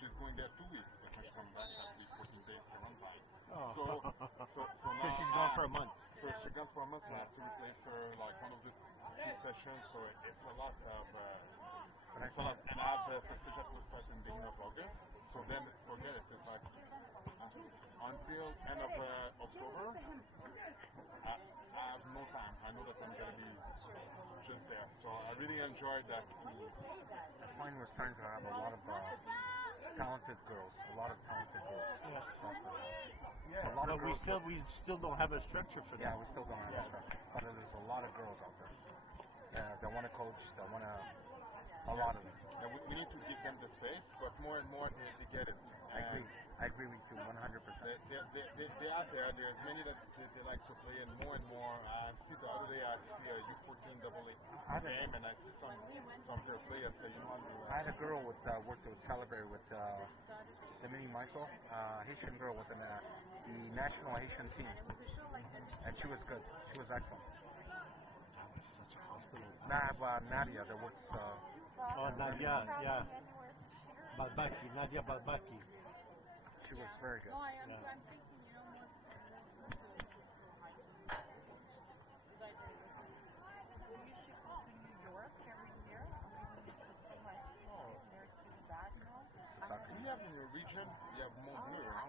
she's going there 2 weeks, but when she comes back, that will be 14 days to run by. Oh. So now, So she's gone for a month. So she's gone for a month, so I have to replace her like one of the 2 sessions. So it's a lot of. And I have the session will start in the beginning of August. So then forget it. It's like until end of October. I have no time. I know that I'm going to be competitions there. So I really enjoyed that. I find we're starting to have a lot of talented girls. A lot of talented girls. Yes. Yeah, A lot of But girls. we still don't have a structure for Yeah, that. we still don't have a structure. But there's a lot of girls out there. Yeah, they want to coach. They want to. A lot of them. and we need to give them the space, but more and more they get it. I agree with you 100%. They are there. There's many that they like to play, and more. I see the other day I see a U14 AA game, and I see some fair play. I say, you know what? I had a girl with worked with Celebrate with the mini Michael, Haitian girl with the national Haitian team, and she was good. She was excellent. That was such a hospital. Nadia that works. Oh, Nadia, yeah. Balbaki, Nadia Balbaki. She works very good. No, I'm Yeah. thinking, you know, most you guys are looking. We ship to New York every year. We ship so much there to Gatineau. We have in your region, we have Mont Bleu, huh?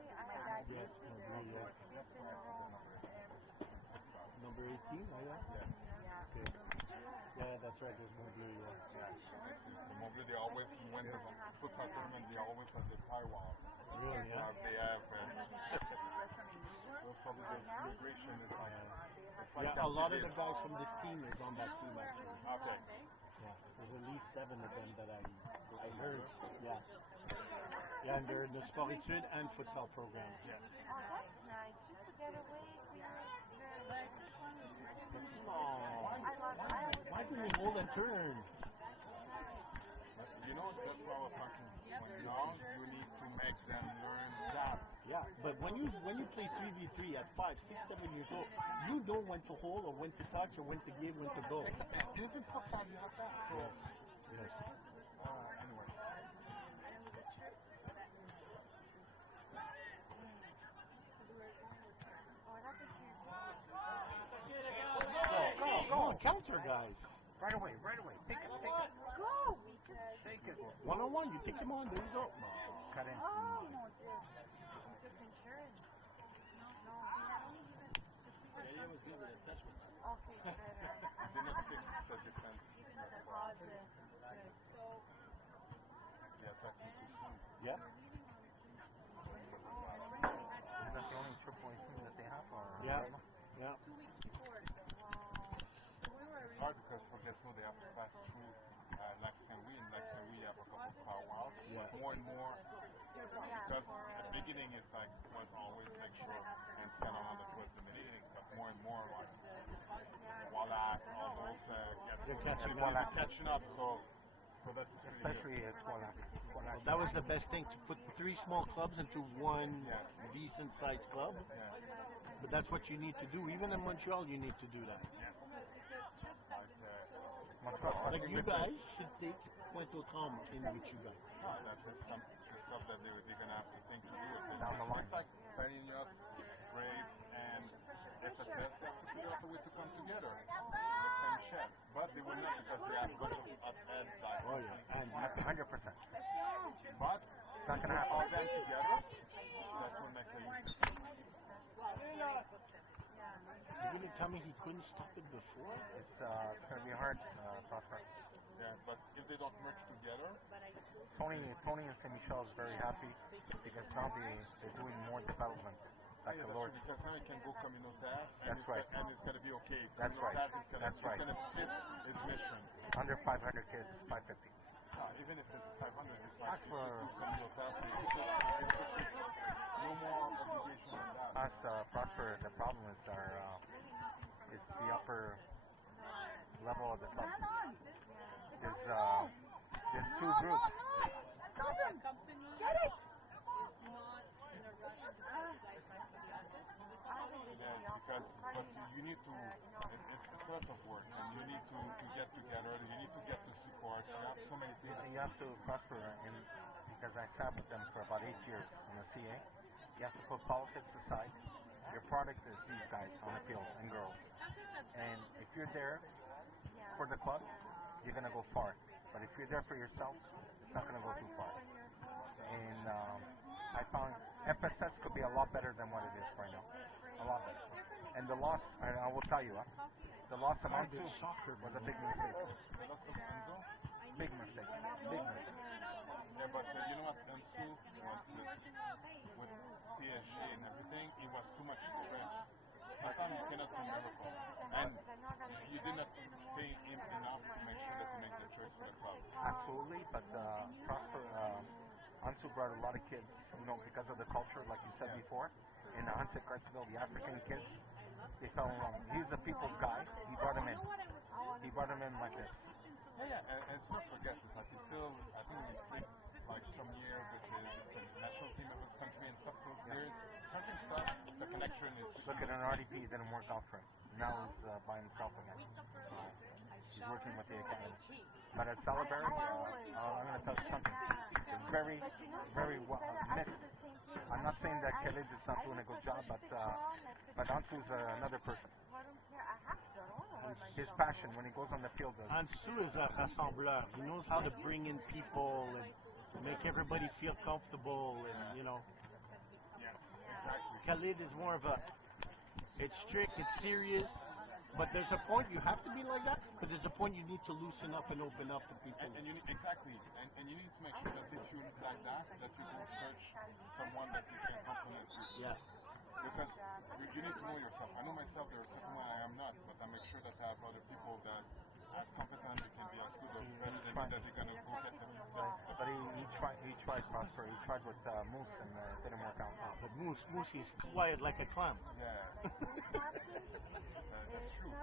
Yes, no, Blue, yeah. Number 18, oh yeah? Yeah. Okay. Yeah, that's right, there's no Blue, yeah. The Mont Bleu, they always, when there's a futsal tournament, they always have the powwow. Really, yeah? They have, those probably the celebration is like Yeah, a lot of the guys from this team is on that team actually. Okay. Yeah, there's at least 7 of them that I heard. Yeah. Yeah, and they're in the sport études and futsal program. Yes. Oh, that's nice. Just to get away. Why do you hold and turn? You know, that's why we're talking. Now you need to make them learn that. Yeah, but when you play 3v3 at 5, 6, 7 years old, you know when to hold or when to touch or when to give, when to go. Even futsal, you have that. So, Yes. anyway. Go, counter guys. Right away. Take it. Go! Take it. One-on-one, you take him on, there you go. Cut in. Oh, mon Dieu. It's insurance. No, we haven't even. Okay, better. They not fix the defense. That's why. Deposit. Good. They attack you too soon. Yeah. Is that the only AAA team that they have? Or Yeah. Yeah. It's hard because for GATINEAU they have to pass through Lac Saint-Louis, and Lac Saint-Louis you have a couple of powwows. Yeah. But more and more, because the beginning is like was always make sure and Saint Laurent that was the beginning, but more and more like Voila, all those They're catching Voila up. catching up. So that's especially at Toilet. Well, that was the best thing, to put 3 small clubs into one Yes. decent-sized club. Yeah. But that's what you need to do. Even in Montreal, you need to do that. Like you guys should take Pointe-aux-Trembles in with you guys. No, that's just some the stuff that they're going to have to think to do it. Down the line. It's like Paninos, Brave, and FSS have to figure out a way to come together with some chef. But they will not because they have a bunch of up-end guys. Oh yeah, and 100%. But It's not gonna happen. all them together, that will make a huge difference. you're gonna tell me he couldn't stop it before? It's gonna be hard, Prosper. Yeah, but if they don't merge together, Tony and Saint Michel is very happy because now they're doing more development. Like the Lord. because now you can go Communautaire, and That's right. And it's going to be okay. That's right. Communautaire That's right. It's going to fit its mission. Under 500 kids, 550. Even if it's 500, it's like That's for Communautaire, no more obligation than that. us, Prosper. The problem is it's the upper level of the club. There's 2 groups. Stop him! Company Get it! is not in a rush to send you guys back to the office. Yeah, because but you need to. It's a lot of work, and you need to get together. You need to get the support. You have so many things. You have to Prosper because I sat with them for about 8 years in the CA. You have to put politics aside. Your product is these guys on the field and girls. And if you're there for the club, you're gonna go far. But if you're there for yourself, it's not gonna go too far. And I found FSS could be a lot better than what it is right now. A lot better. And the loss, I will tell you, The loss of Garbage Ansu soccer, was a man. big mistake. The loss of Enzo. Big mistake. Big mistake. Yeah, but you know what? Enzo was with PSG and everything. It was too much stress. Sometimes you cannot do miracle, and you did not pay him enough to make sure that you make the choice for the club. Absolutely, but Prosper, Ansu brought a lot of kids, because of the culture, like you said before, in Hanse Kretschville, the African kids, they fell in love. He's a people's guy. He brought him in. He brought him in like this. Yeah, and let's not forget, it's like he's still, I think he played like some year with the national team of his country and stuff, so there's certain stuff, the connection is... Look at an RDP, it didn't work out for him. Now he's by himself again. So he's working with the academy. But at Salaberry, I'm going to tell you something. They're very, very well missed. I'm not saying that Khalid is not doing a good job, but Ansu's another person. His passion when he goes on the field is... Ansu is a rassembleur. He knows how to bring in people and make everybody feel comfortable, and Yes, exactly. Khalid is more of a, it's strict, it's serious, but there's a point you have to be like that, but there's a point you need to loosen up and open up to people. And you need, exactly, and you need to make sure that if you like that you go search someone that you can complement with. Yeah. Because you need to know yourself. I know myself, there are certain when I am not, but I make sure that I have other people that as competent, they can be as good or better than me, that they're going to go get them. But he tried Prosper. He tried with Moose and it didn't work out. But Moose is quiet like a clam. Yeah. That's true.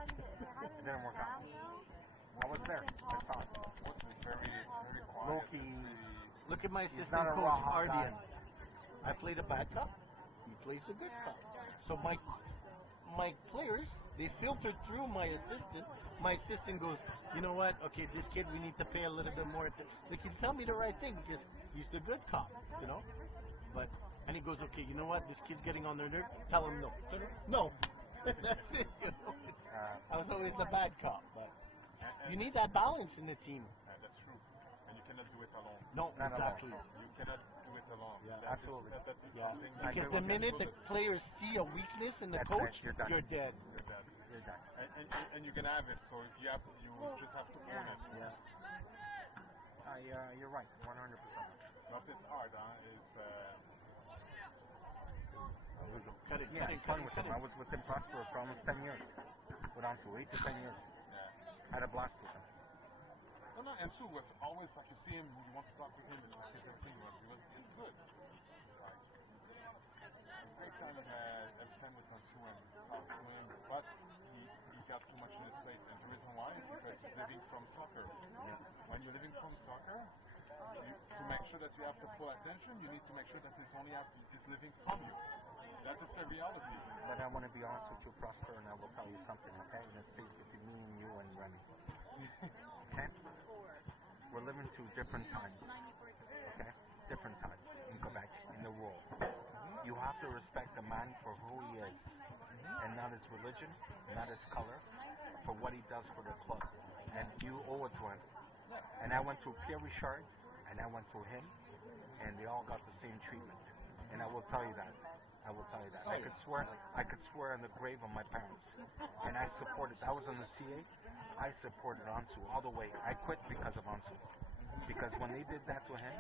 It didn't work out. I was there. I saw it. It's very quiet. Low-key. Look at my He's assistant not a coach, raw Ardian. guy. I played a bad cup. He plays the good cup. So my players, they filter through my assistant. My assistant goes, you know what? Okay, this kid, we need to pay a little bit more. They can tell me the right thing because he's the good cop, But and he goes, okay, you know what? This kid's getting on their nerve. Tell him no. No. That's it. I was always the bad cop, but you need that balance in the team. That's true. And you cannot do it alone. No, Not exactly. You cannot do it alone. Yeah, absolutely. That is Yeah, something because the minute the players see a weakness in the That's coach, it, you're done. you're dead. You're done. and you can have it, so you just have to own it. Yeah. You're right, 100%. But it's hard, huh? It's Cut it, Yeah, cut it, fun cut it, with cut him. it. I was with him Prosper for almost 10 years. With Ansu, 8 to 10 years. Had a blast with him. no, and Sue was always like you see him, you want to talk to him, it's like everything it's good. Like, it's great time every time with Ansu and talk to him, but he got too much on his plate, and the reason why is because he's living from soccer. Yeah. When you're living from soccer, to make sure that you have the full attention, you need to make sure that he's living from you. That is the reality. But I want to be honest with you, Prosper, and I will tell you something, okay? And it stays between me and you and Remy. Okay? We're living through different times. Okay? Different times in Quebec, in the world. You have to respect a man for who he is, and not his religion, not his color, for what he does for the club. And you owe it to him. And I went through Pierre Richard, and I went through him, and they all got the same treatment. And I will tell you that. I will tell you that. I could swear on the grave of my parents. And I supported. I was on the CA. I supported Ansu all the way. I quit because of Ansu. Because when they did that to him,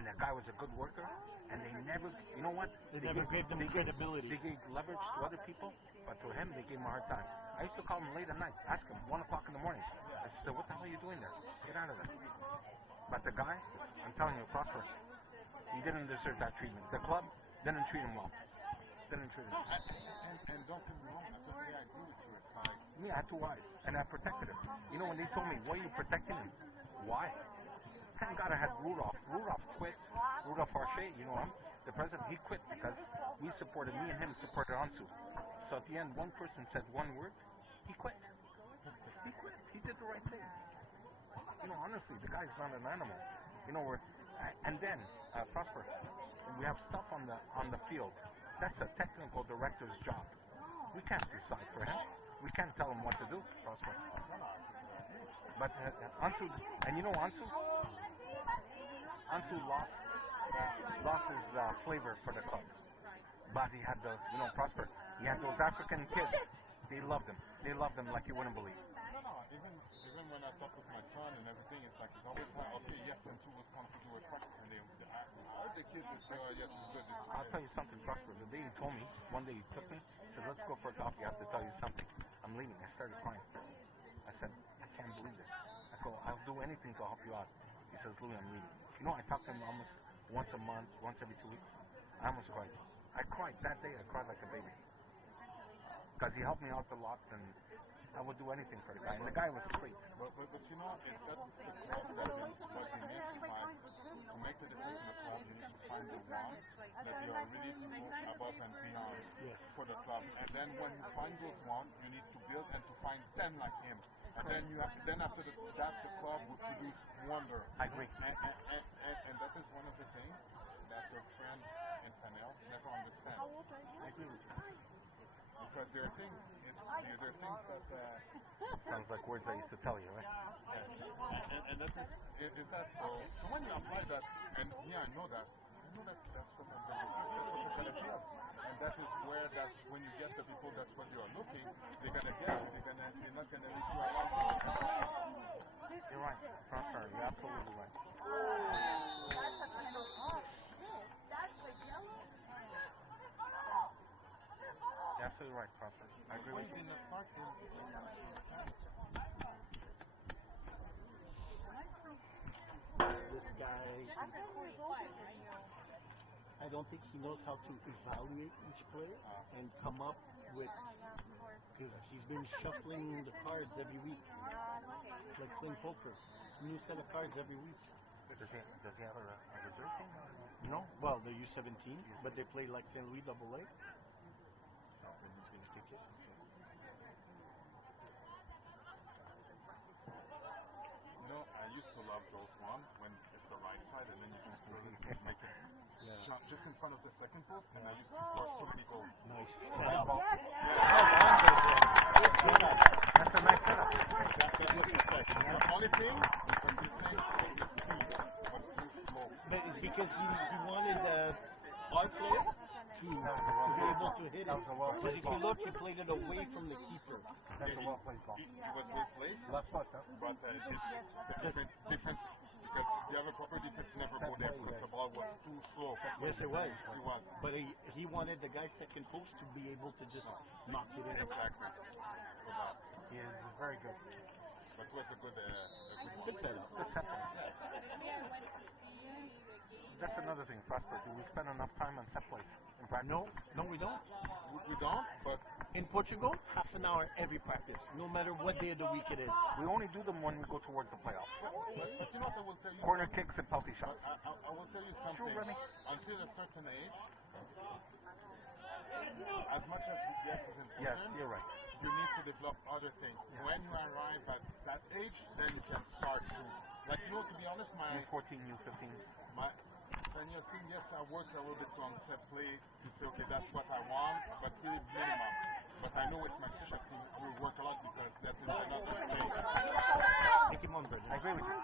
and that guy was a good worker, and they never, you know what? They never gave them credibility. They gave leverage to other people, but to him, they gave him a hard time. I used to call him late at night, ask him, 1 o'clock in the morning. I said, what the hell are you doing there? Get out of there. But the guy, I'm telling you, Prosper, he didn't deserve that treatment. The club didn't treat him well. Didn't treat him well. And don't get me wrong, I totally agree with you. It's like, Me, I had 2 eyes, and I protected him. You know, when they told me, why are you protecting him? Why? Thank God I had Rudolph. Rudolph quit. Rudolph Arche, the president, he quit because we supported, me and him supported Ansu. So at the end, one person said one word, he quit. He quit. He did the right thing. Honestly, the guy's not an animal. And then, Prosper, we have stuff on the field. That's a technical director's job. We can't decide for him. We can't tell him what to do, Prosper. But Ansu, and Ansu lost his flavor for the club. But he had Prosper. He had those African kids. They loved him. They loved him like you wouldn't believe. No, even when I talk with my son and everything, it's like, it's always like, okay, yes, and two will come to do a practice, and all the kids will say, oh, yes, it's good. I'll tell you something, Prosper. The day he told me, one day he took me, he said, let's go for a coffee. I have to tell you something. I'm leaving. I started crying. I said, I can't believe this. I go, I'll do anything to help you out. He says, Louis, I'm leaving. You know, I talk to him almost once a month, once every 2 weeks. I almost cried. I cried. That day, I cried like a baby. Because he helped me out a lot, and I would do anything for the guy. And the guy was sweet. But you know, it's that the club that what you miss is like, to make the difference in the club, you need to find the one that you are ready to go above and beyond for the club. And then when you find those one, you need to build and to find 10 like him. And then you have, then after that, the club will produce wonder. I agree. And that is one of the things that your friend in Panel never understand. I agree with you. Because there are things that... Sounds like words I used to tell you, right? And that is that so when you apply that, and yeah, I know that that's what I'm going to say, that's what you're going to feel. And that is where that when you get the people that's what you are looking, they're going to get it. They're not going to leave you alone. You're right, Prosper. You're absolutely right. That's a penalty. Oh, shit. That's a yellow. You're absolutely right, Prosper. I agree with you. This guy, I'm 10 years older than you. I don't think he knows how to evaluate each player and come up with, because he's been shuffling the cards every week, like playing poker. New set of cards every week. Does he have a reserve team? No? Well, they're U17, but they play like St. Louis AA. No, I used to love those one when it's the right side and then you just really make it jump just in front of the second post, and I used to score so many goals. Nice setup. That's a nice setup. The only thing was the same was the speed was too slow. But it's because he wanted our player to be able to hit it. Because if you look, he played it away from the keeper. That's a well placed ball. He was well placed, Left foot, huh? but the defense, because the other proper defense never go there because the ball was too slow. Yes, it was. It was. But he wanted the guy's second post to be able to just knock it in. Exactly. He is very good. But it was a good setup. Good set plays. That's another thing, Prosper. Do we spend enough time on set plays in practices? No, we don't. We don't, but in Portugal, half an hour every practice, no matter what day of the week it is. We only do them when we go towards the playoffs. But you know what I will tell you? Corner kicks and penalty shots. I will tell you something. Sure, Remy. Until a certain age, as much as yes is important, yes, you're right. You need to develop other things. Yes. When you arrive at that age, then you can start to, like, you know, to be honest, my U14, U15s. When you're saying, yes, I work a little bit on set play, you say, okay, that's what I want, but really minimum. But I know with my session team, I will work a lot because that is another thing. Take him on, brother. I agree with you.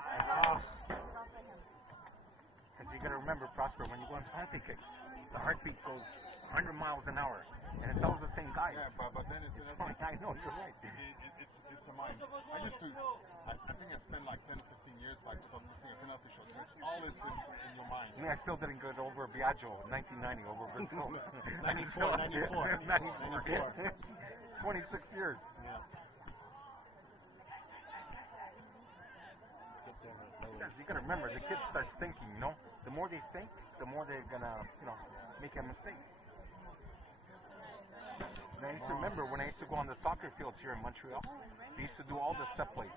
Because you got to remember, Prosper, when you go on penalty kicks, the heartbeat goes 100 miles an hour, and it's always the same guys. Yeah, but then it's funny. I know, you're right. It's a mind. I used to, I think I spent like 10 or 15 years like practicing a penalty shot, so it's all in your mind. Me, I still didn't get over Biagio in 1990 over Brazil. 94. It's 26 years. Yeah. Because you got to remember, the kid starts thinking, you know? The more they think, the more they're going to, make a mistake. And I used to remember when I used to go on the soccer fields here in Montreal, they used to do all the set plays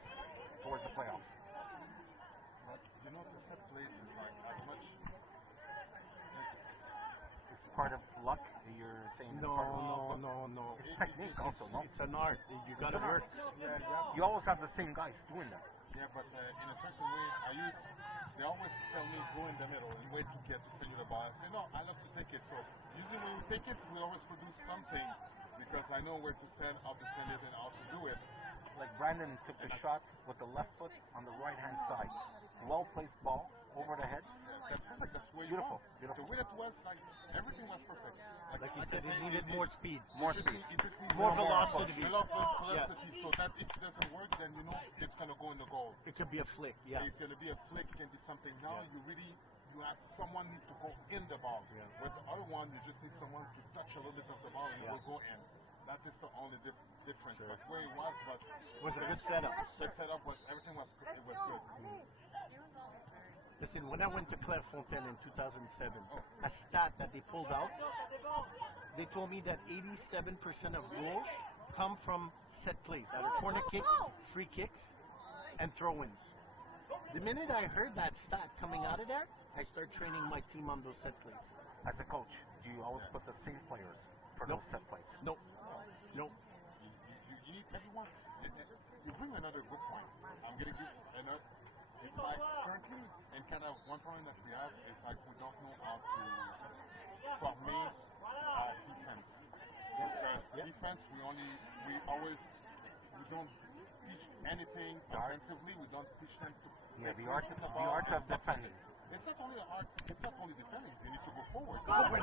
towards the playoffs. But you know, the set plays is like as much... It's part of luck, you're saying? No. It's technique also, no? It's an art. You got to work. Yeah. You always have the same guys doing that. Yeah, but in a certain way, they always tell me go in the middle and wait to send you the ball. I say, no, I love to take it. So usually when we take it, we always produce something because I know where to send, how to send it, and how to do it. Like Brandon took the shot with the left foot on the right-hand side. well-placed ball over the heads. That's perfect. That's where you Beautiful, want. beautiful. The way that was, like, everything was perfect. Like you I said, it say, needed more speed. More speed. It just needs More a little velocity. A lot of velocity, so that if it doesn't work, then you know it's gonna go in the goal. It could be a flick, yeah. It's gonna be a flick. It can be something. Now you have someone need to go in the ball. Yeah. With the other one, you just need someone to touch a little bit of the ball and it will go in. That is the only difference. Sure. But where it was Was a good setup. The setup was everything was good. It was good. Listen, when I went to Clairefontaine in 2007, a stat that they pulled out, they told me that 87% of goals come from set plays, either corner kicks, free kicks, and throw-ins. The minute I heard that stat coming out of there, I started training my team on those set plays. As a coach, do you always put the same players for those set plays? Nope. Nope. You need everyone. You bring another good point. I'm going to give another. It's like currently in Canada, one problem that we have is like we don't know how to former defense. Because defense, we don't teach anything offensively. We don't teach them to. Yeah, the art of defending. It's not only art. It's not only defending. You need to go forward. Because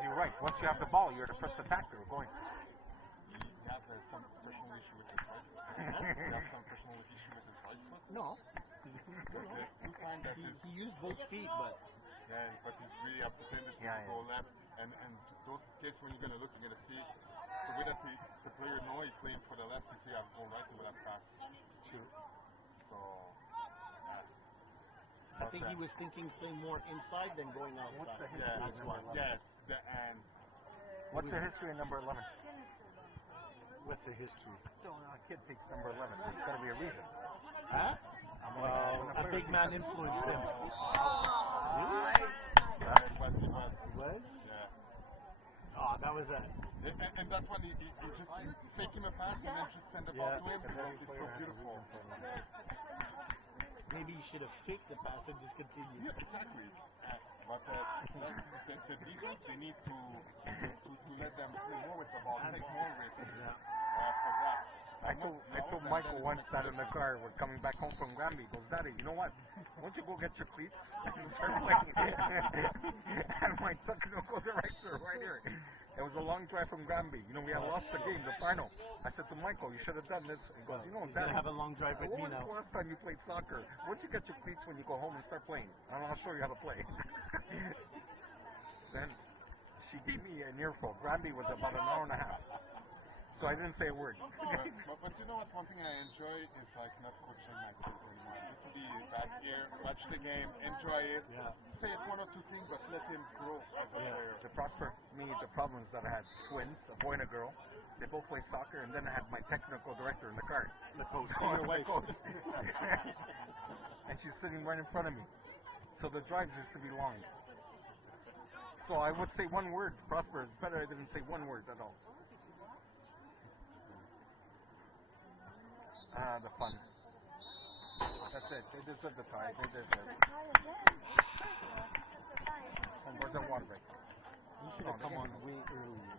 you're right. Once you have the ball, you're the first attacker going. You have some personal issue with his right foot. You have some personal issue with his right foot. No. There's two times that He used both feet, but he's really up to tendency to go left. And those cases when you're gonna look, you're gonna see the way that the player know he playing for the left. If he have go right, he will have pass. true. So. I think he was thinking play more inside than going outside. What's the history of number 11? And What's the history of number 11? What's the history? A kid takes number 11. There's got to be a reason. Huh? Well, a big man influenced him. Really? He was? Yeah. Oh, that was a... And that one, he just fake him a pass and then just send the ball to him. It's so beautiful. Maybe you should have faked the pass and just continued. Yeah, exactly. But the defense, they need to let them play more with the ball, take more risks for that. I told Michael once sat in the car, we're coming back home from Granby. He goes, Daddy, you know what? Why don't you go get your cleats and start playing? And my technical director right here. It was a long drive from Granby. You know, we had lost the game, the final. I said to Michael, you should have done this. He goes, you know, Daddy, have a long drive with me when was now. the last time you played soccer? Why don't you get your cleats when you go home and start playing? And I'll show you how to play. Then she gave me an earful. Granby was about an hour and a half. So I didn't say a word. But you know what? One thing I enjoy is like not coaching my kids anymore. Just to be back here, watch the game, enjoy it. Yeah. Say one or two things, but let him grow as a player. To prosper me, the problems that I had twins, a boy and a girl. They both play soccer, and then I had my technical director in the car. The coach. So Your wife. And she's sitting right in front of me. So the drives used to be long. So I would say one word. Prosper. It's better I didn't say one word at all. The fun. That's it. They deserve the tie. They deserve it. Where's the water break? You should have come on way early.